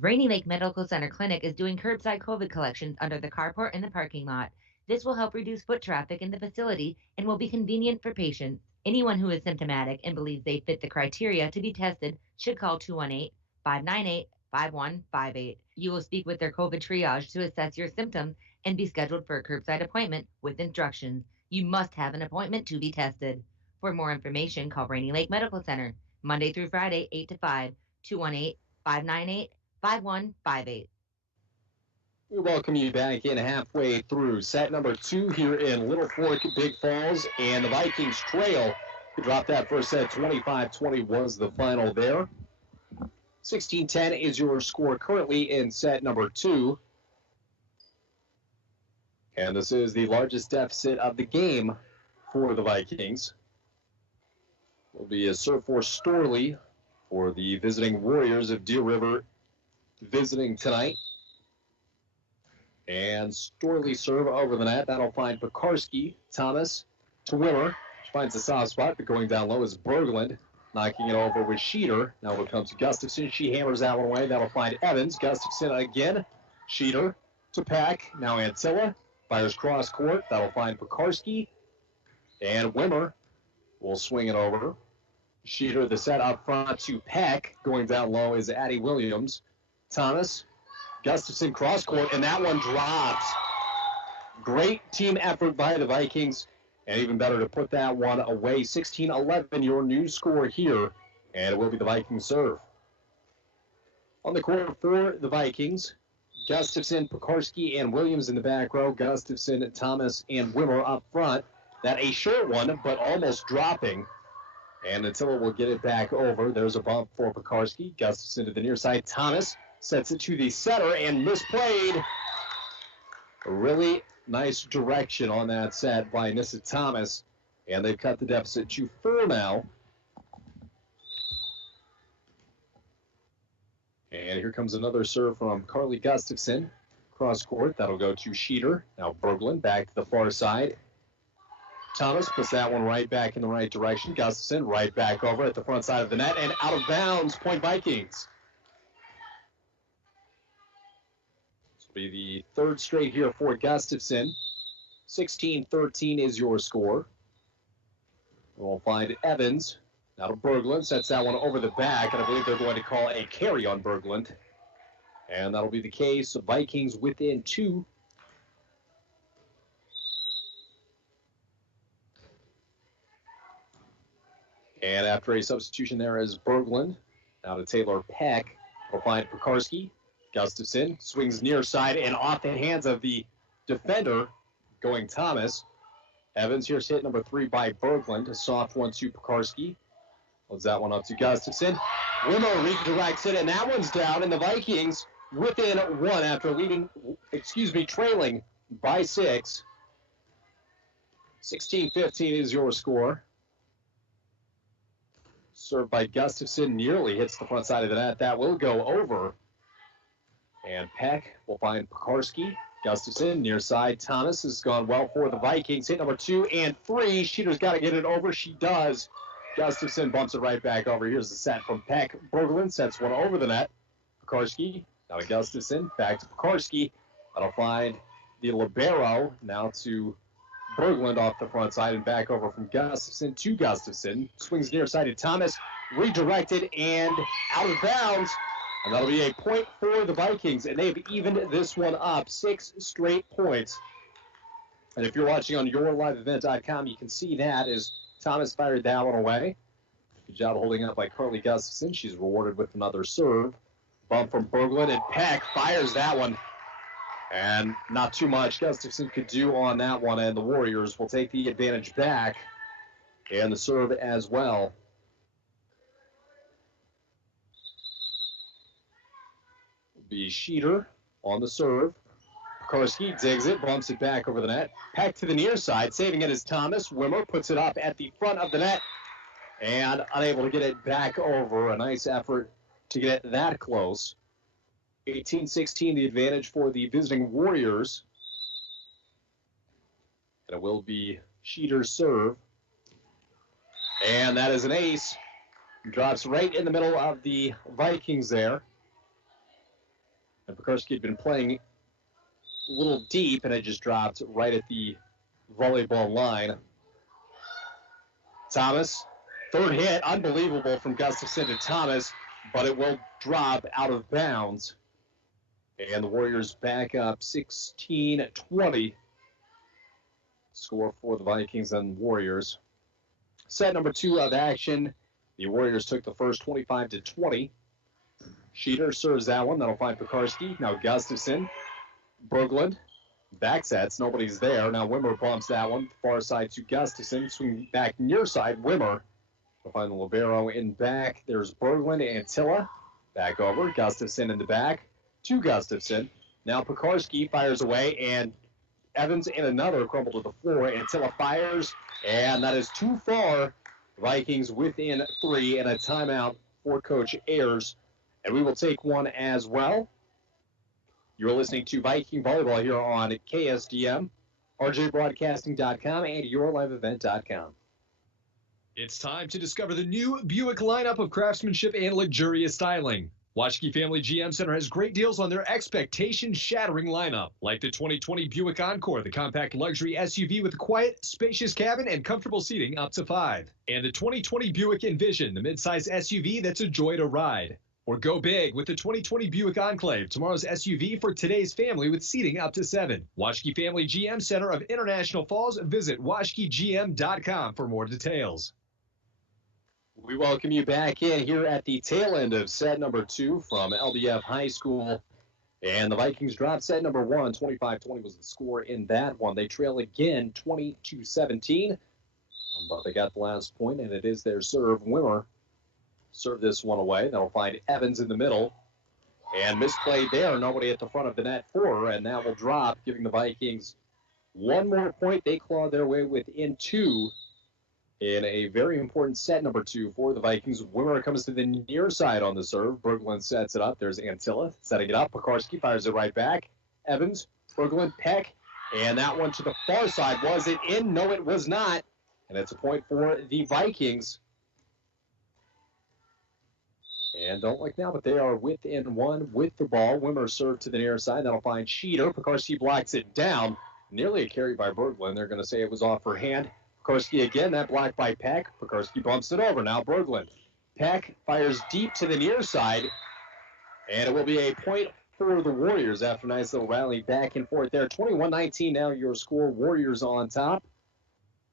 Rainy Lake Medical Center Clinic is doing curbside COVID collections under the carport in the parking lot. This will help reduce foot traffic in the facility and will be convenient for patients. Anyone who is symptomatic and believes they fit the criteria to be tested should call 218-598-5158. You will speak with their COVID triage to assess your symptoms and be scheduled for a curbside appointment with instructions. You must have an appointment to be tested. For more information, call Rainy Lake Medical Center, Monday through Friday, 8 to 5, 218-598-5158. We welcome you back in halfway through set number 2 here in Little Fork, Big Falls, and the Vikings trail. We dropped that first set, 25-20 was the final there. 16-10 is your score currently in set number 2. And this is the largest deficit of the game for the Vikings. Will be a serve for Storley for the visiting Warriors of Deer River visiting tonight. And Storley serve over the net. That'll find Pekarski. Thomas to Wimmer. She finds a soft spot, but going down low is Berglund. Knocking it over with Sheeter. Now it comes to Gustafson. She hammers that one away. That'll find Evans. Gustafson again. Sheeter to Peck. Now Antilla. Fires cross court. That'll find Pekarski. And Wimmer will swing it over. Sheeter, the set up front to Peck. Going down low is Addie Williams. Thomas. Gustafson cross court, and that one drops. Great team effort by the Vikings, and even better to put that one away. 16-11, your new score here, and it will be the Vikings serve. On the court for the Vikings, Gustafson, Pekarski, and Williams in the back row. Gustafson, Thomas, and Wimmer up front. That a short one, but almost dropping. And Attila will get it back over. There's a bump for Pekarski. Gustafson to the near side. Thomas sets it to the setter and misplayed. A really nice direction on that set by Nissa Thomas, and they've cut the deficit to 4 now. And here comes another serve from Carly Gustafson. Cross court, that'll go to Sheeter. Now Berglund back to the far side. Thomas puts that one right back in the right direction. Gustafson right back over at the front side of the net and out of bounds. Point Vikings. This will be the third straight here for Gustafson. 16-13 is your score. We'll find Evans. Now to Berglund, sets that one over the back, and I believe they're going to call a carry on Berglund. And that'll be the case. Vikings within 2. And after a substitution there is Berglund. Now to Taylor Peck. We'll find Pekarski. Gustafson swings near side and off the hands of the defender going Thomas. Evans here's hit number 3 by Berglund. A soft one to Pekarski. Holds that one up to Gustafson. Wimmer redirects it, and that one's down, and the Vikings within 1 after trailing by 6. 16-15 is your score. Served by Gustafson, nearly hits the front side of the net. That will go over. And Peck will find Pekarski. Gustafson near side. Thomas has gone well for the Vikings. Hit number 2 and 3. Sheeter's got to get it over. She does. Gustafson bumps it right back over. Here's the set from Peck. Berglund sets one over the net. Pekarski, now to Gustafson. Back to Pekarski. That'll find the libero. Now to Berglund off the front side and back over from Gustafson to Gustafson. Swings near side to Thomas. Redirected and out of bounds. And that'll be a point for the Vikings. And they've evened this one up. 6 straight points. And if you're watching on yourliveevent.com, you can see that as Thomas fired that one away. Good job holding up by Carly Gustafson. She's rewarded with another serve. Bump from Berglund, and Peck fires that one. And not too much Gustafson could do on that one, and the Warriors will take the advantage back. And the serve as well. It'll be Sheeter on the serve. Pekarski digs it, bumps it back over the net. Peck to the near side, saving it is Thomas. Wimmer puts it up at the front of the net and unable to get it back over. A nice effort to get it that close. 18-16 the advantage for the visiting Warriors. And it will be Sheeter's serve. And that is an ace. Drops right in the middle of the Vikings there. And Pekarski had been playing a little deep, and it just dropped right at the volleyball line. Thomas, third hit, unbelievable from Gustafson to Thomas, but it will drop out of bounds. And the Warriors back up 16-20. Score for the Vikings and Warriors. Set number 2 of action. The Warriors took the first 25-20. Sheeter serves that one. That'll find Pekarski. Now Gustafson. Berglund, back sets, nobody's there. Now Wimmer bumps that one, far side to Gustafson, swing back near side, Wimmer. We'll find the libero in back. There's Berglund and Tilla, back over, Gustafson in the back to Gustafson. Now Pekarski fires away, and Evans and another crumble to the floor, and Tilla fires, and that is too far. Vikings within 3, and a timeout for Coach Ayers, and we will take one as well. You're listening to Viking Volleyball here on KSDM, RJBroadcasting.com, and YourLiveEvent.com. It's time to discover the new Buick lineup of craftsmanship and luxurious styling. Waschke Family GM Center has great deals on their expectation-shattering lineup, like the 2020 Buick Encore, the compact luxury SUV with a quiet, spacious cabin and comfortable seating up to 5, and the 2020 Buick Envision, the midsize SUV that's a joy to ride. Or go big with the 2020 Buick Enclave, tomorrow's SUV for today's family with seating up to 7. Waschke Family GM Center of International Falls. Visit waschkegm.com for more details. We welcome you back in here at the tail end of set number 2 from LBF High School. And the Vikings dropped set number 1. 25-20 was the score in that one. They trail again 20-17. But they got the last point, and it is their serve. Wimmer serve this one away. That'll find Evans in the middle. And misplayed there. Nobody at the front of the net for her, and that will drop, giving the Vikings one more point. They claw their way within 2 in a very important set number 2 for the Vikings. Wimmer comes to the near side on the serve. Berglund sets it up. There's Antilla setting it up. Pekarski fires it right back. Evans, Berglund, Peck, and that one to the far side. Was it in? No, it was not. And it's a point for the Vikings. And don't look now, but they are within 1 with the ball. Wimmer served to the near side. That'll find Sheeter. Pekarski blocks it down. Nearly a carry by Berglund. They're going to say it was off her hand. Pekarski again, that blocked by Peck. Pekarski bumps it over. Now Berglund. Peck fires deep to the near side. And it will be a point for the Warriors after a nice little rally back and forth there. 21-19 now your score. Warriors on top.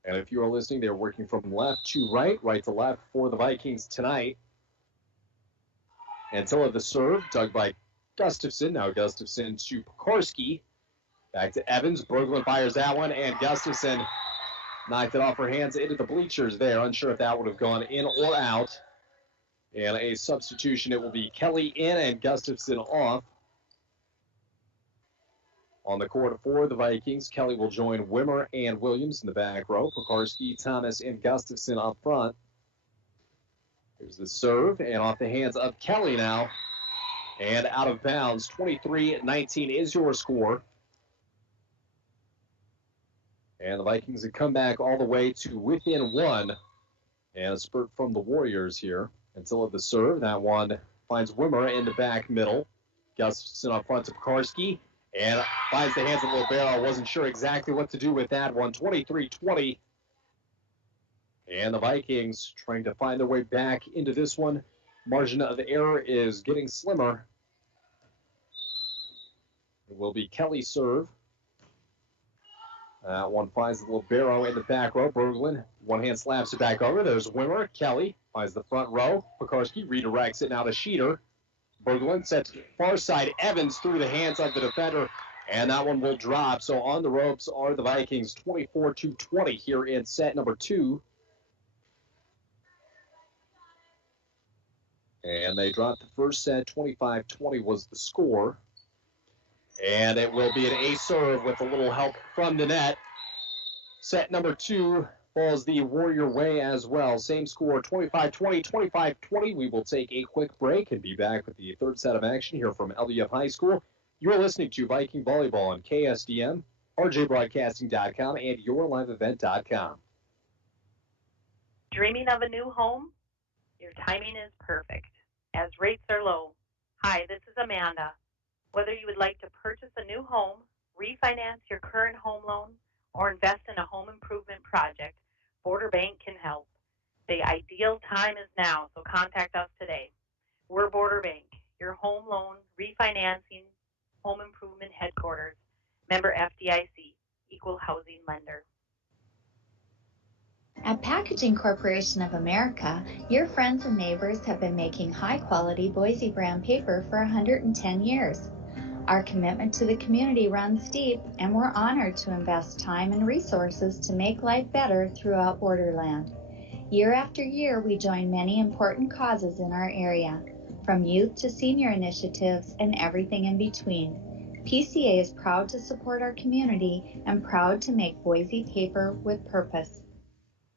And if you are listening, they're working from left to right, right to left for the Vikings tonight. Until the serve, dug by Gustafson. Now Gustafson to Pekarski. Back to Evans. Berglund fires that one, and Gustafson knocked it off her hands into the bleachers there. Unsure if that would have gone in or out. And a substitution. It will be Kelly in and Gustafson off. On the court for the Vikings, Kelly will join Wimmer and Williams in the back row. Pekarski, Thomas, and Gustafson up front. Here's the serve, and off the hands of Kelly now. And out of bounds, 23-19 is your score. And the Vikings have come back all the way to within 1. And a spurt from the Warriors here. Until the serve, that one finds Wimmer in the back middle. Gustafson up front to Pekarski. And finds the hands of Libero. Wasn't sure exactly what to do with that one. 23-20. And the Vikings trying to find their way back into this one. Margin of error is getting slimmer. It will be Kelly's serve. That one finds the Libero in the back row. Berglund, one hand slaps it back over. There's Wimmer. Kelly finds the front row. Pekarski redirects it now to Sheeter. Berglund sets to the far side. Evans through the hands of the defender. And that one will drop. So on the ropes are the Vikings, 24-20 here in set number 2. And they dropped the first set. 25-20 was the score. And it will be an ace serve with a little help from the net. Set number 2 falls the Warrior way as well. Same score, 25-20, 25-20. We will take a quick break and be back with the third set of action here from LBF High School. You're listening to Viking Volleyball on KSDM, RJBroadcasting.com, and YourLiveEvent.com. Dreaming of a new home? Your timing is perfect, as rates are low. Hi, this is Amanda. Whether you would like to purchase a new home, refinance your current home loan, or invest in a home improvement project, Border Bank can help. The ideal time is now, so contact us today. We're Border Bank, your home loan, refinancing, home improvement headquarters. Member FDIC, Equal Housing Lender. At Packaging Corporation of America, your friends and neighbors have been making high-quality Boise brown paper for 110 years. Our commitment to the community runs deep, and we're honored to invest time and resources to make life better throughout Borderland. Year after year, we join many important causes in our area, from youth to senior initiatives and everything in between. PCA is proud to support our community and proud to make Boise paper with purpose.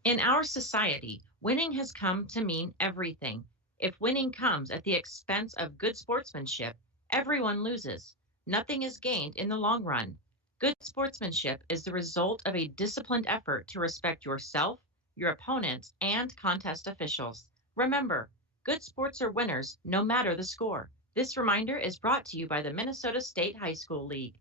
In our society, winning has come to mean everything. If winning comes at the expense of good sportsmanship, everyone loses. Nothing is gained in the long run. Good sportsmanship is the result of a disciplined effort to respect yourself, your opponents, and contest officials. Remember, good sports are winners no matter the score. This reminder is brought to you by the Minnesota State High School League.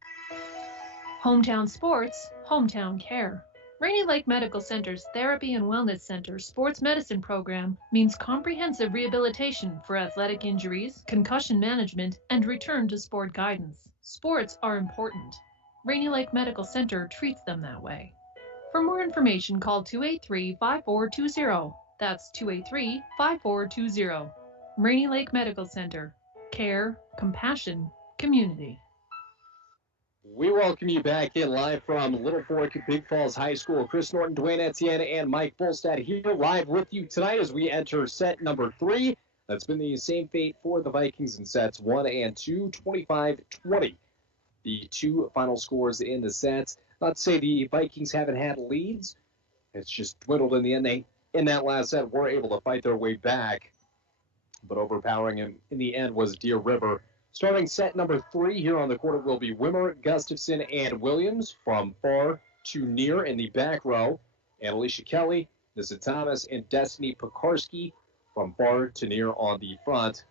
Hometown sports, hometown care. Rainy Lake Medical Center's Therapy and Wellness Center Sports Medicine Program means comprehensive rehabilitation for athletic injuries, concussion management, and return to sport guidance. Sports are important. Rainy Lake Medical Center treats them that way. For more information, call 283-5420. That's 283-5420. Rainy Lake Medical Center. Care, compassion, community. We welcome you back in live from Little Fork, Big Falls High School. Chris Norton, Dwayne Etienne, and Mike Volstad here live with you tonight as we enter set number 3 That's been the same fate for the Vikings in sets 1 and 2, 25-20. The two final scores in the sets. Not to say the Vikings haven't had leads. It's just dwindled in the end. They, in that last set, were able to fight their way back. But overpowering him in the end was Deer River. Starting set number 3 here on the court, it will be Wimmer, Gustafson, and Williams from far to near in the back row. And Alicia Kelly, Nissa Thomas, and Destiny Pekarski from far to near on the front.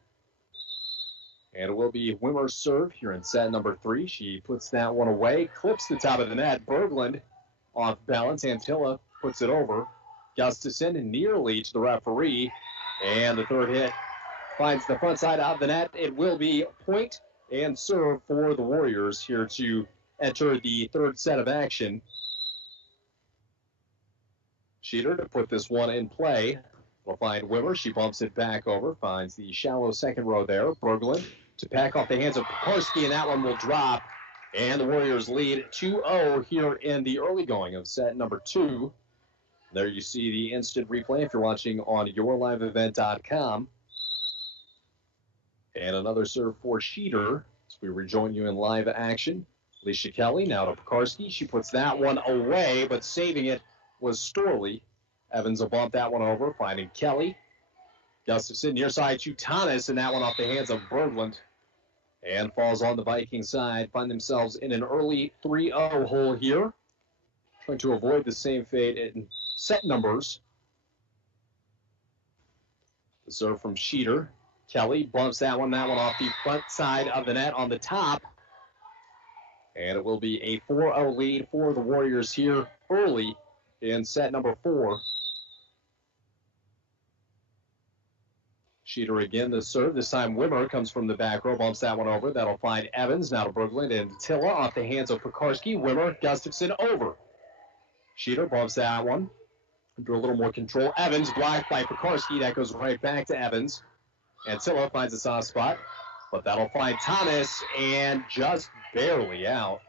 And it will be Wimmer's serve here in set number 3. She puts that one away, clips the top of the net. Berglund off balance. Antilla puts it over. Gustafson nearly to the referee. And the third hit finds the front side of the net. It will be point and serve for the Warriors here to enter the third set of action. Sheeter to put this one in play. We'll find Wimmer. She bumps it back over, finds the shallow second row there. Berglund to pack off the hands of Pekarski, and that one will drop. And the Warriors lead 2-0 here in the early going of set number 2. There you see the instant replay if you're watching on yourliveevent.com. And another serve for Sheeter as we rejoin you in live action. Alicia Kelly now to Pekarski. She puts that one away, but saving it was Storley. Evans will bump that one over, finding Kelly. Gustafson near side to Thomas, and that one off the hands of Berglund. And falls on the Viking side. Find themselves in an early 3-0 hole here. Trying to avoid the same fate in set numbers. The serve from Sheeter. Kelly bumps that one off the front side of the net on the top. And it will be a 4-0 lead for the Warriors here early in set number 4. Sheeter again, the serve. This time Wimmer comes from the back row, bumps that one over. That'll find Evans. Now to Berglund and Tilla off the hands of Pekarski. Wimmer, Gustafson over. Sheeter bumps that one. Under a little more control. Evans blocked by Pekarski. That goes right back to Evans. And Tilla finds a soft spot. But that'll find Thomas and just barely out.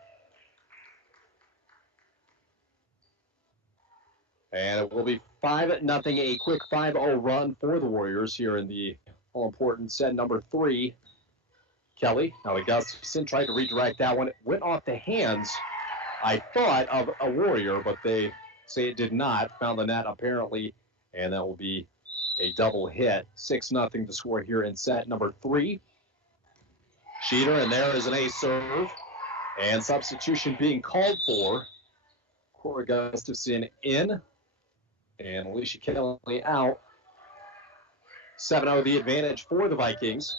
And it will be 5-0, a quick 5-0 run for the Warriors here in the all-important set number 3. Kelly, now Gustafson tried to redirect that one. It went off the hands, I thought, of a Warrior, but they say it did not. Found the net, apparently, and that will be a double hit. 6-0 to score here in set number 3. Sheeter, and there is an ace serve. And substitution being called for. Cora Gustafson in. And Alicia Kelly out. 7-0 the advantage for the Vikings.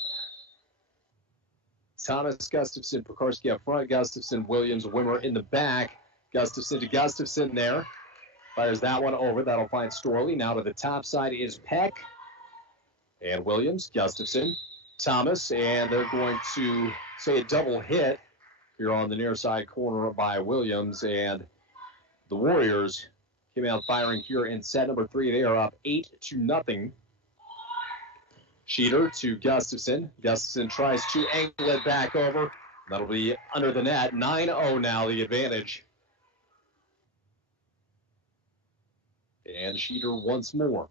Thomas, Gustafson, Pekarski up front. Gustafson, Williams, Wimmer in the back. Gustafson to Gustafson there. Fires that one over. That'll find Storley. Now to the top side is Peck. And Williams, Gustafson, Thomas. And they're going to say a double hit here on the near side corner by Williams. And the Warriors came out firing here in set number 3. They are up 8-0. Sheeter to Gustafson. Gustafson tries to angle it back over. That'll be under the net. 9-0 now, the advantage. And Sheeter once more.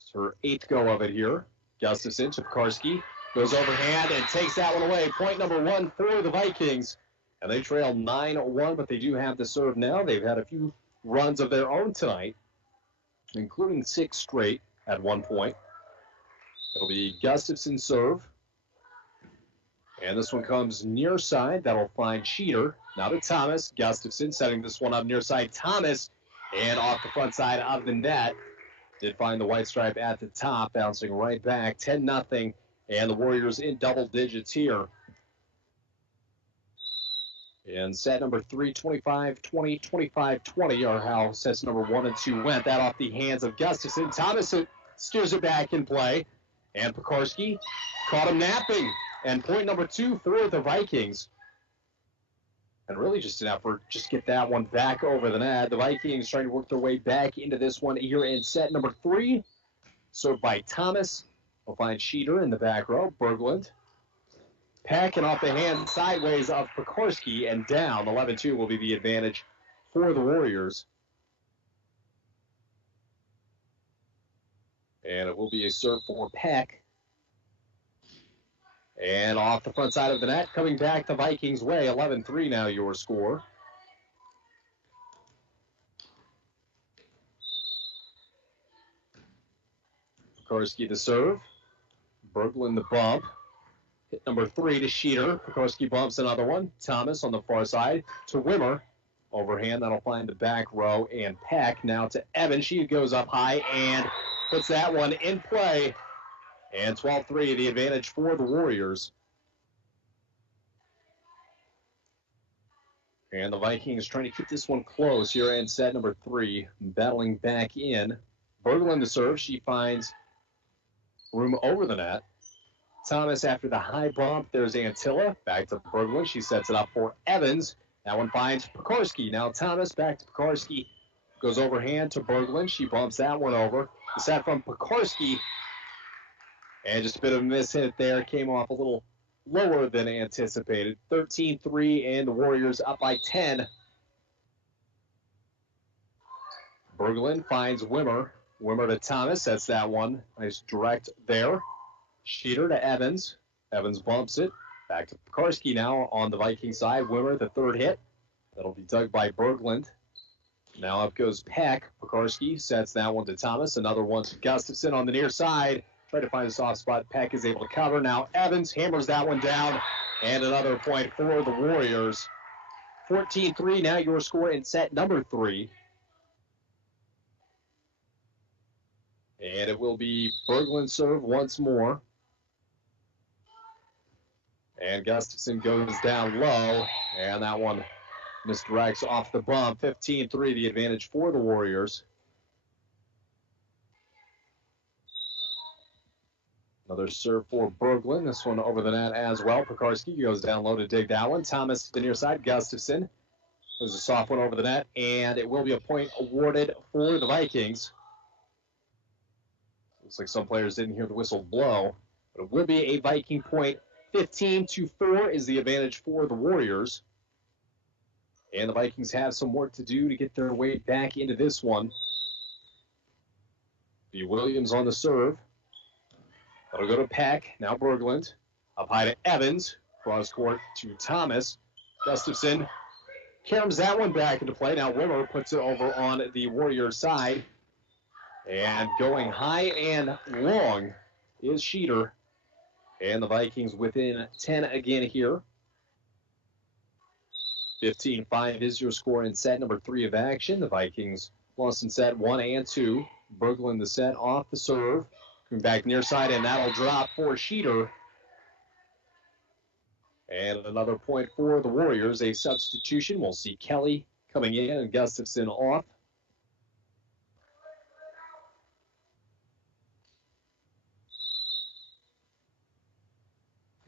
It's her 8th go of it here. Gustafson to Pekarski. Goes overhand and takes that one away. Point number 1 for the Vikings. And they trail 9-1, but they do have the serve now. They've had a few runs of their own tonight, including 6 straight at one point. It'll be Gustafson's serve. And this one comes near side. That'll find Sheeter. Now to Thomas. Gustafson setting this one up near side. Thomas. And off the front side of the net. Did find the white stripe at the top. Bouncing right back. 10-0. And the Warriors in double digits here. And set number 3, 25-20, 25-20 are how sets number 1 and 2 went. That off the hands of Gustafson. Thomas steers it back in play. And Pekarski caught him napping. And point number 2 for the Vikings. And really just an effort, just get that one back over the net. The Vikings trying to work their way back into this one here in set number 3. Served by Thomas. We'll find Sheeter in the back row. Berglund. Packing off the hand sideways of Pekarski and down. 11-2 will be the advantage for the Warriors. And it will be a serve for Peck. And off the front side of the net, coming back the Vikings' way. 11-3 now your score. Pekarski the serve. Berglund the bump. Hit number 3 to Sheeter. Pekarski bumps another one. Thomas on the far side to Wimmer. Overhand, that'll find the back row. And Peck now to Evans. She goes up high and puts that one in play. And 12-3, the advantage for the Warriors. And the Vikings trying to keep this one close here in set number 3. Battling back in. Berglund to serve. She finds room over the net. Thomas after the high bump. There's Antilla. Back to Berglund. She sets it up for Evans. That one finds Pekarski. Now Thomas back to Pekarski. Goes overhand to Berglund. She bumps that one over. The set from Pekarski. And just a bit of a miss hit there. Came off a little lower than anticipated. 13-3, and the Warriors up by 10. Berglund finds Wimmer. Wimmer to Thomas. That's that one. Nice direct there. Sheeter to Evans. Evans bumps it. Back to Pekarski now on the Viking side. Wimmer, the third hit. That'll be dug by Berglund. Now up goes Peck. Pekarski sets that one to Thomas. Another one to Gustafson on the near side. Try to find a soft spot. Peck is able to cover. Now Evans hammers that one down. And another point for the Warriors. 14-3 now your score in set number 3. And it will be Berglund serve once more. And Gustafson goes down low. And that one misdirects off the bump. 15-3, the advantage for the Warriors. Another serve for Berglund. This one over the net as well. Pekarski goes down low to dig that one. Thomas to the near side. Gustafson. There's a soft one over the net. And it will be a point awarded for the Vikings. Looks like some players didn't hear the whistle blow. But it will be a Viking point. 15-4 is the advantage for the Warriors. And the Vikings have some work to do to get their way back into this one. B. Williams on the serve. That'll go to Peck. Now Berglund. Up high to Evans. Cross court to Thomas. Gustafson caroms that one back into play. Now Wimmer puts it over on the Warriors side. And going high and long is Sheeter. And the Vikings within 10 again here. 15-5 is your score in set number 3 of action. The Vikings lost in set 1 and 2. Berglund the set off the serve. Coming back near side, and that'll drop for Sheeter. And another point for the Warriors. A substitution. We'll see Kelly coming in and Gustafson off.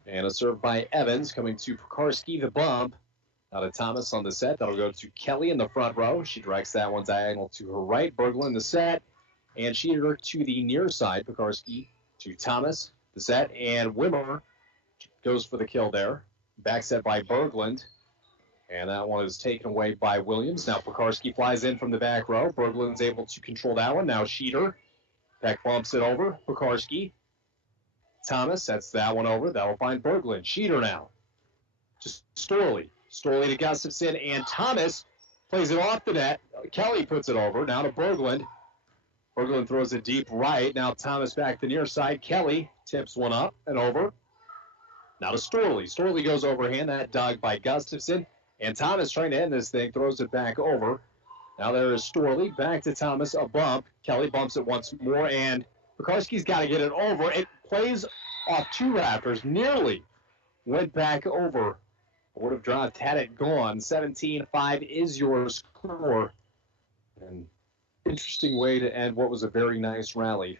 And a serve by Evans coming to Pekarski, the bump. Out of Thomas on the set. That'll go to Kelly in the front row. She directs that one diagonal to her right. Berglund the set. And Sheeter to the near side. Pekarski to Thomas. The set. And Wimmer goes for the kill there. Back set by Berglund. And that one is taken away by Williams. Now Pekarski flies in from the back row. Berglund's able to control that one. Now Sheeter. Peck bumps it over. Pekarski. Thomas sets that one over. That'll find Berglund. Sheeter now. Just Storley. Storley to Gustafson. And Thomas plays it off the net. Kelly puts it over. Now to Berglund. Berglund throws it deep right. Now Thomas back to the near side. Kelly tips one up and over. Now to Storley. Storley goes overhand. That dug by Gustafson. And Thomas trying to end this thing. Throws it back over. Now there is Storley. Back to Thomas. A bump. Kelly bumps it once more. And Pekarski's got to get it over. It plays off 2 rafters. Nearly went back over. Would have dropped had it gone. 17-5 is your score. And interesting way to end what was a very nice rally.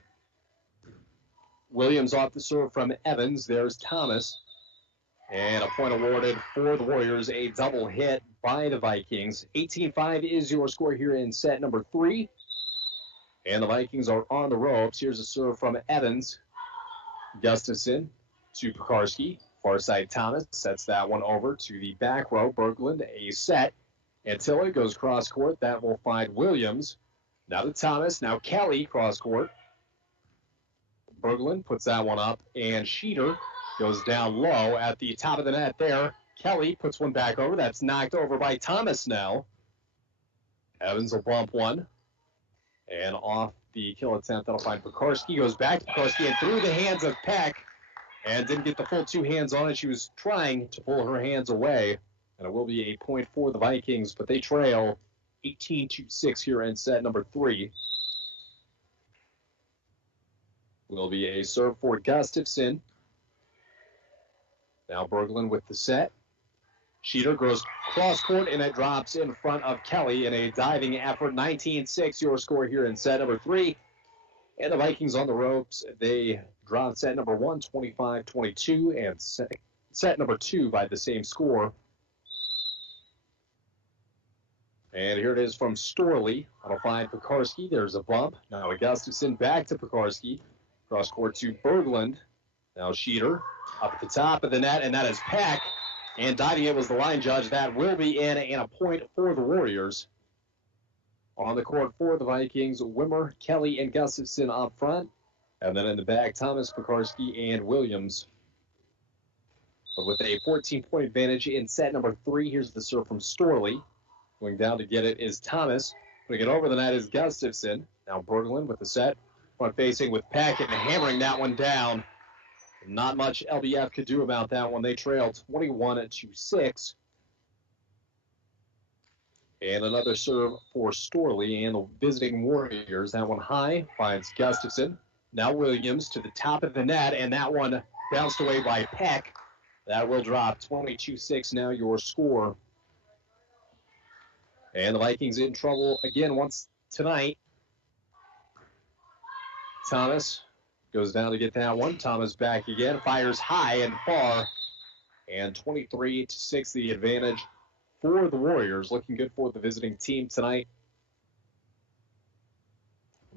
Williams off the serve from Evans. There's Thomas. And a point awarded for the Warriors. A double hit by the Vikings. 18-5 is your score here in set number 3. And the Vikings are on the ropes. Here's a serve from Evans. Gustafson to Pekarski. Far side Thomas sets that one over to the back row. Berglund a set. Antilla goes cross court. That will find Williams. Now to Thomas. Now Kelly cross court. Berglund puts that one up, and Sheeter goes down low at the top of the net there. Kelly puts one back over. That's knocked over by Thomas now. Evans will bump one. And off the kill attempt, that'll find Pekarski. Goes back to Pekarski and through the hands of Peck. And didn't get the full two hands on it. She was trying to pull her hands away. And it will be a point for the Vikings, but they trail 18-6 here in set number 3. Will be a serve for Gustafson. Now Berglund with the set. Sheeter goes cross court, and it drops in front of Kelly in a diving effort. 19-6, your score here in set number 3. And the Vikings on the ropes. They draw set number 1, 25-22, and set number 2 by the same score. And here it is from Storley. That'll find Pekarski. There's a bump. Now Gustafson back to Pekarski. Cross court to Berglund. Now Sheeter up at the top of the net, and that is Peck. And diving it was the line judge. That will be in, and a point for the Warriors. On the court for the Vikings, Wimmer, Kelly, and Gustafson up front. And then in the back, Thomas, Pekarski, and Williams. But with a 14-point advantage in set number 3, here's the serve from Storley. Going down to get it is Thomas. Putting it over the net is Gustafson. Now Berglund with the set. Front facing with Peck and hammering that one down. Not much LBF could do about that one. They trailed 21-6. And another serve for Storley and the visiting Warriors. That one high finds Gustafson. Now Williams to the top of the net, and that one bounced away by Peck. That will drop 22-6 now your score. And the Vikings in trouble again once tonight. Thomas goes down to get that one. Thomas back again, fires high and far. And 23-6 the advantage for the Warriors. Looking good for the visiting team tonight.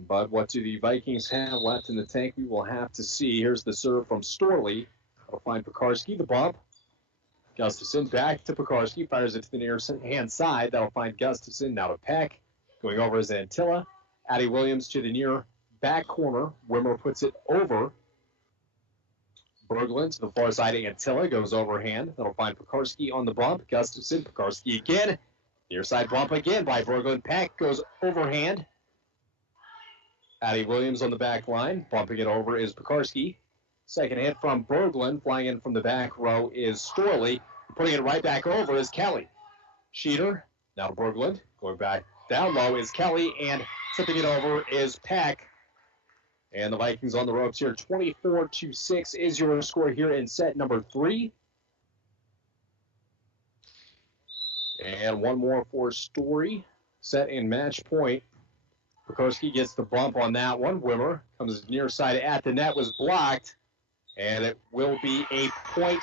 But what do the Vikings have left in the tank? We will have to see. Here's the serve from Storley. That'll find Pekarski, the bump. Gustafson back to Pekarski, fires it to the near hand side. That'll find Gustafson. Now to Peck. Going over is Antilla. Addie Williams to the near back corner. Wimmer puts it over. Berglund to the far side. Antilla goes overhand. That'll find Pekarski on the bump. Gustafson, Pekarski again. Near side bump again by Berglund. Peck goes overhand. Addie Williams on the back line. Bumping it over is Pekarski. Second hit from Berglund. Flying in from the back row is Storley. Putting it right back over is Kelly. Sheeter. Now Berglund. Going back down low is Kelly. And tipping it over is Peck. And the Vikings on the ropes here. 24-6 is your score here in set number 3. And one more for Story. Set in match point. Pekarski gets the bump on that one. Wimmer comes near side at the net, was blocked, and it will be a point.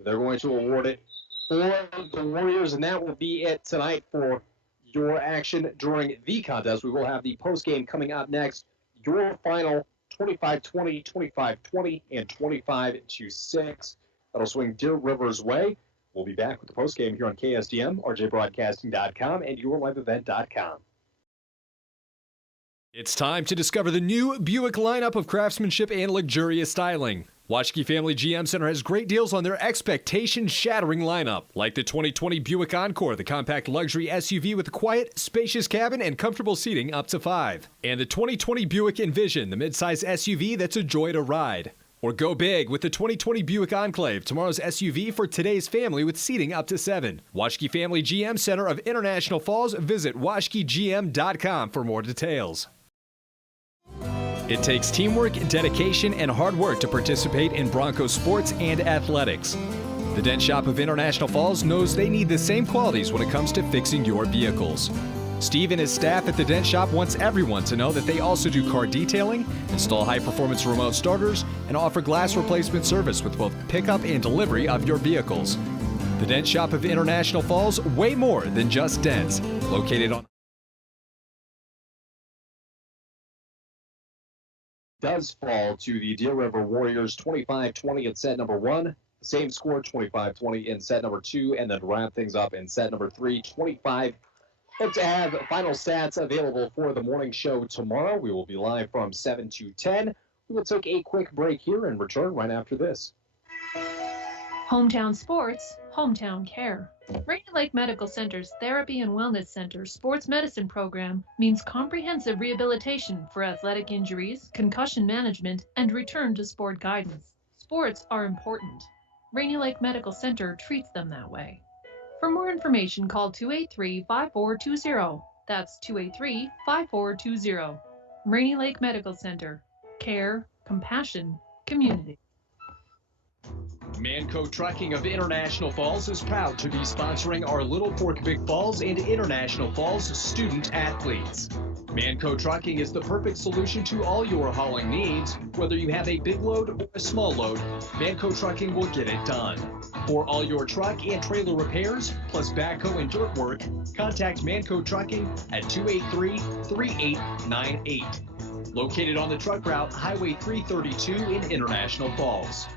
They're going to award it for the Warriors, and that will be it tonight for your action during the contest. We will have the postgame coming up next. Your final 25-20, 25-20, and 25-6. That'll swing Deer River's way. We'll be back with the postgame here on KSDM, rjbroadcasting.com, and yourliveevent.com. It's time to discover the new Buick lineup of craftsmanship and luxurious styling. Waschke Family GM Center has great deals on their expectation-shattering lineup, like the 2020 Buick Encore, the compact luxury SUV with a quiet, spacious cabin and comfortable seating up to 5. And the 2020 Buick Envision, the midsize SUV that's a joy to ride. Or go big with the 2020 Buick Enclave, tomorrow's SUV for today's family with seating up to 7. Waschke Family GM Center of International Falls. Visit waschkegm.com for more details. It takes teamwork, dedication, and hard work to participate in Broncos sports and athletics. The Dent Shop of International Falls knows they need the same qualities when it comes to fixing your vehicles. Steve and his staff at the Dent Shop wants everyone to know that they also do car detailing, install high-performance remote starters, and offer glass replacement service with both pickup and delivery of your vehicles. The Dent Shop of International Falls, way more than just dents. Located on does fall to the Deer River Warriors 25-20 in set number 1. Same score, 25-20 in set number 2, and then wrap things up in set number 3, 25-20 Hope to have final stats available for the morning show tomorrow. We will be live from 7 to 10. We will take a quick break here and return right after this. Hometown Sports, Hometown Care. Rainy Lake Medical Center's Therapy and Wellness Center sports medicine program means comprehensive rehabilitation for athletic injuries, concussion management, and return to sport guidance. Sports are important. Rainy Lake Medical Center treats them that way. For more information, call 283-5420. That's 283-5420. Rainy Lake Medical Center. Care, compassion, community. Manco Trucking of International Falls is proud to be sponsoring our Little Fork Big Falls and International Falls student athletes. Manco Trucking is the perfect solution to all your hauling needs. Whether you have a big load or a small load, Manco Trucking will get it done. For all your truck and trailer repairs, plus backhoe and dirt work, contact Manco Trucking at 283-3898. Located on the truck route Highway 332 in International Falls.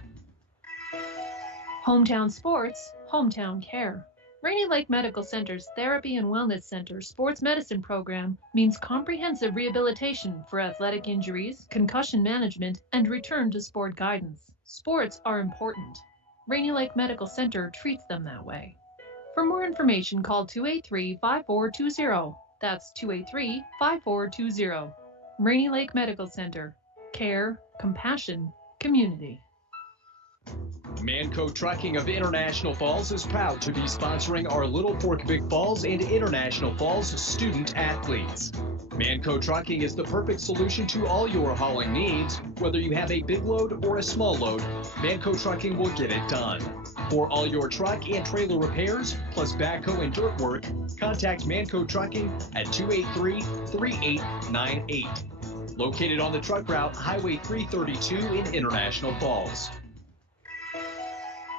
Hometown Sports, Hometown Care. Rainy Lake Medical Center's Therapy and Wellness Center sports medicine program means comprehensive rehabilitation for athletic injuries, concussion management, and return to sport guidance. Sports are important. Rainy Lake Medical Center treats them that way. For more information, call 283-5420. That's 283-5420. Rainy Lake Medical Center. Care, compassion, community. Manco Trucking of International Falls is proud to be sponsoring our Little Fork Big Falls and International Falls student athletes. Manco Trucking is the perfect solution to all your hauling needs. Whether you have a big load or a small load, Manco Trucking will get it done. For all your truck and trailer repairs, plus backhoe and dirt work, contact Manco Trucking at 283-3898. Located on the truck route Highway 332 in International Falls.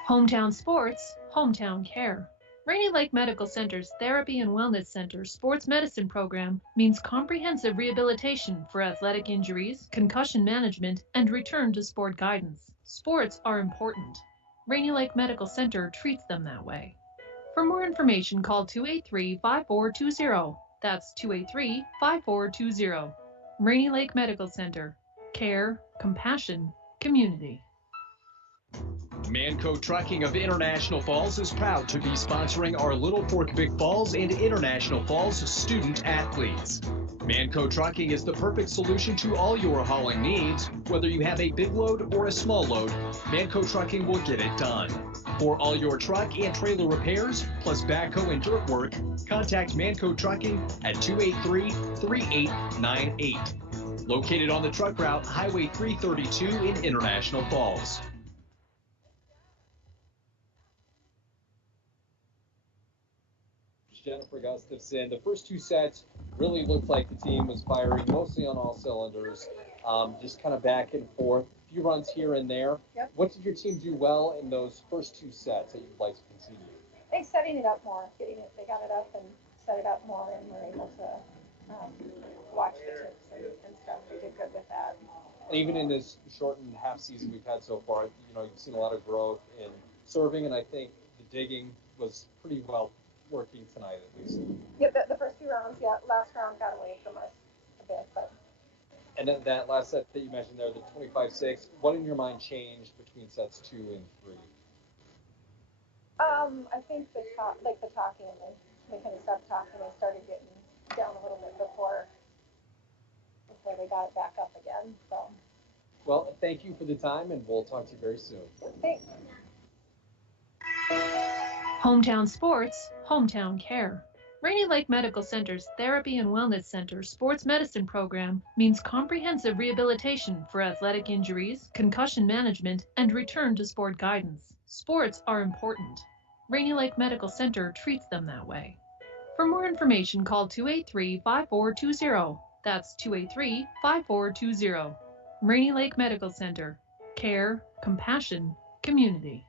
Hometown Sports, Hometown Care. Rainy Lake Medical Center's Therapy and Wellness Center sports medicine program means comprehensive rehabilitation for athletic injuries, concussion management, and return to sport guidance. Sports are important. Rainy Lake Medical Center treats them that way. For more information, call 283-5420. That's 283-5420. Rainy Lake Medical Center. Care, compassion, community. Manco Trucking of International Falls is proud to be sponsoring our Little Fork Big Falls and International Falls student athletes. Manco Trucking is the perfect solution to all your hauling needs. Whether you have a big load or a small load, Manco Trucking will get it done. For all your truck and trailer repairs, plus backhoe and dirt work, contact Manco Trucking at 283-3898. Located on the truck route Highway 332 in International Falls. Jennifer Gustafson. The first two sets really looked like the team was firing mostly on all cylinders, just kind of back and forth, a few runs here and there. Yep. What did your team do well in those first two sets that you'd like to continue? I think setting it up more, they got it up and set it up more, and were able to watch the tips and stuff. They did good with that. And even in this shortened half season we've had so far, you've seen a lot of growth in serving, and I think the digging was pretty well working tonight at least. Yeah, the first two rounds, last round got away from us a bit, but. And then that last set that you mentioned there, the 25-6, what in your mind changed between sets 2 and 3? I think the talking, they kind of stopped talking. They started getting down a little bit before they got it back up again. So. Well, thank you for the time, and we'll talk to you very soon. Thanks. Hometown Sports, Hometown Care. Rainy Lake Medical Center's Therapy and Wellness Center sports medicine program means comprehensive rehabilitation for athletic injuries, concussion management, and return to sport guidance. Sports are important. Rainy Lake Medical Center treats them that way. For more information, call 283-5420. That's 283-5420. Rainy Lake Medical Center. Care, compassion, community.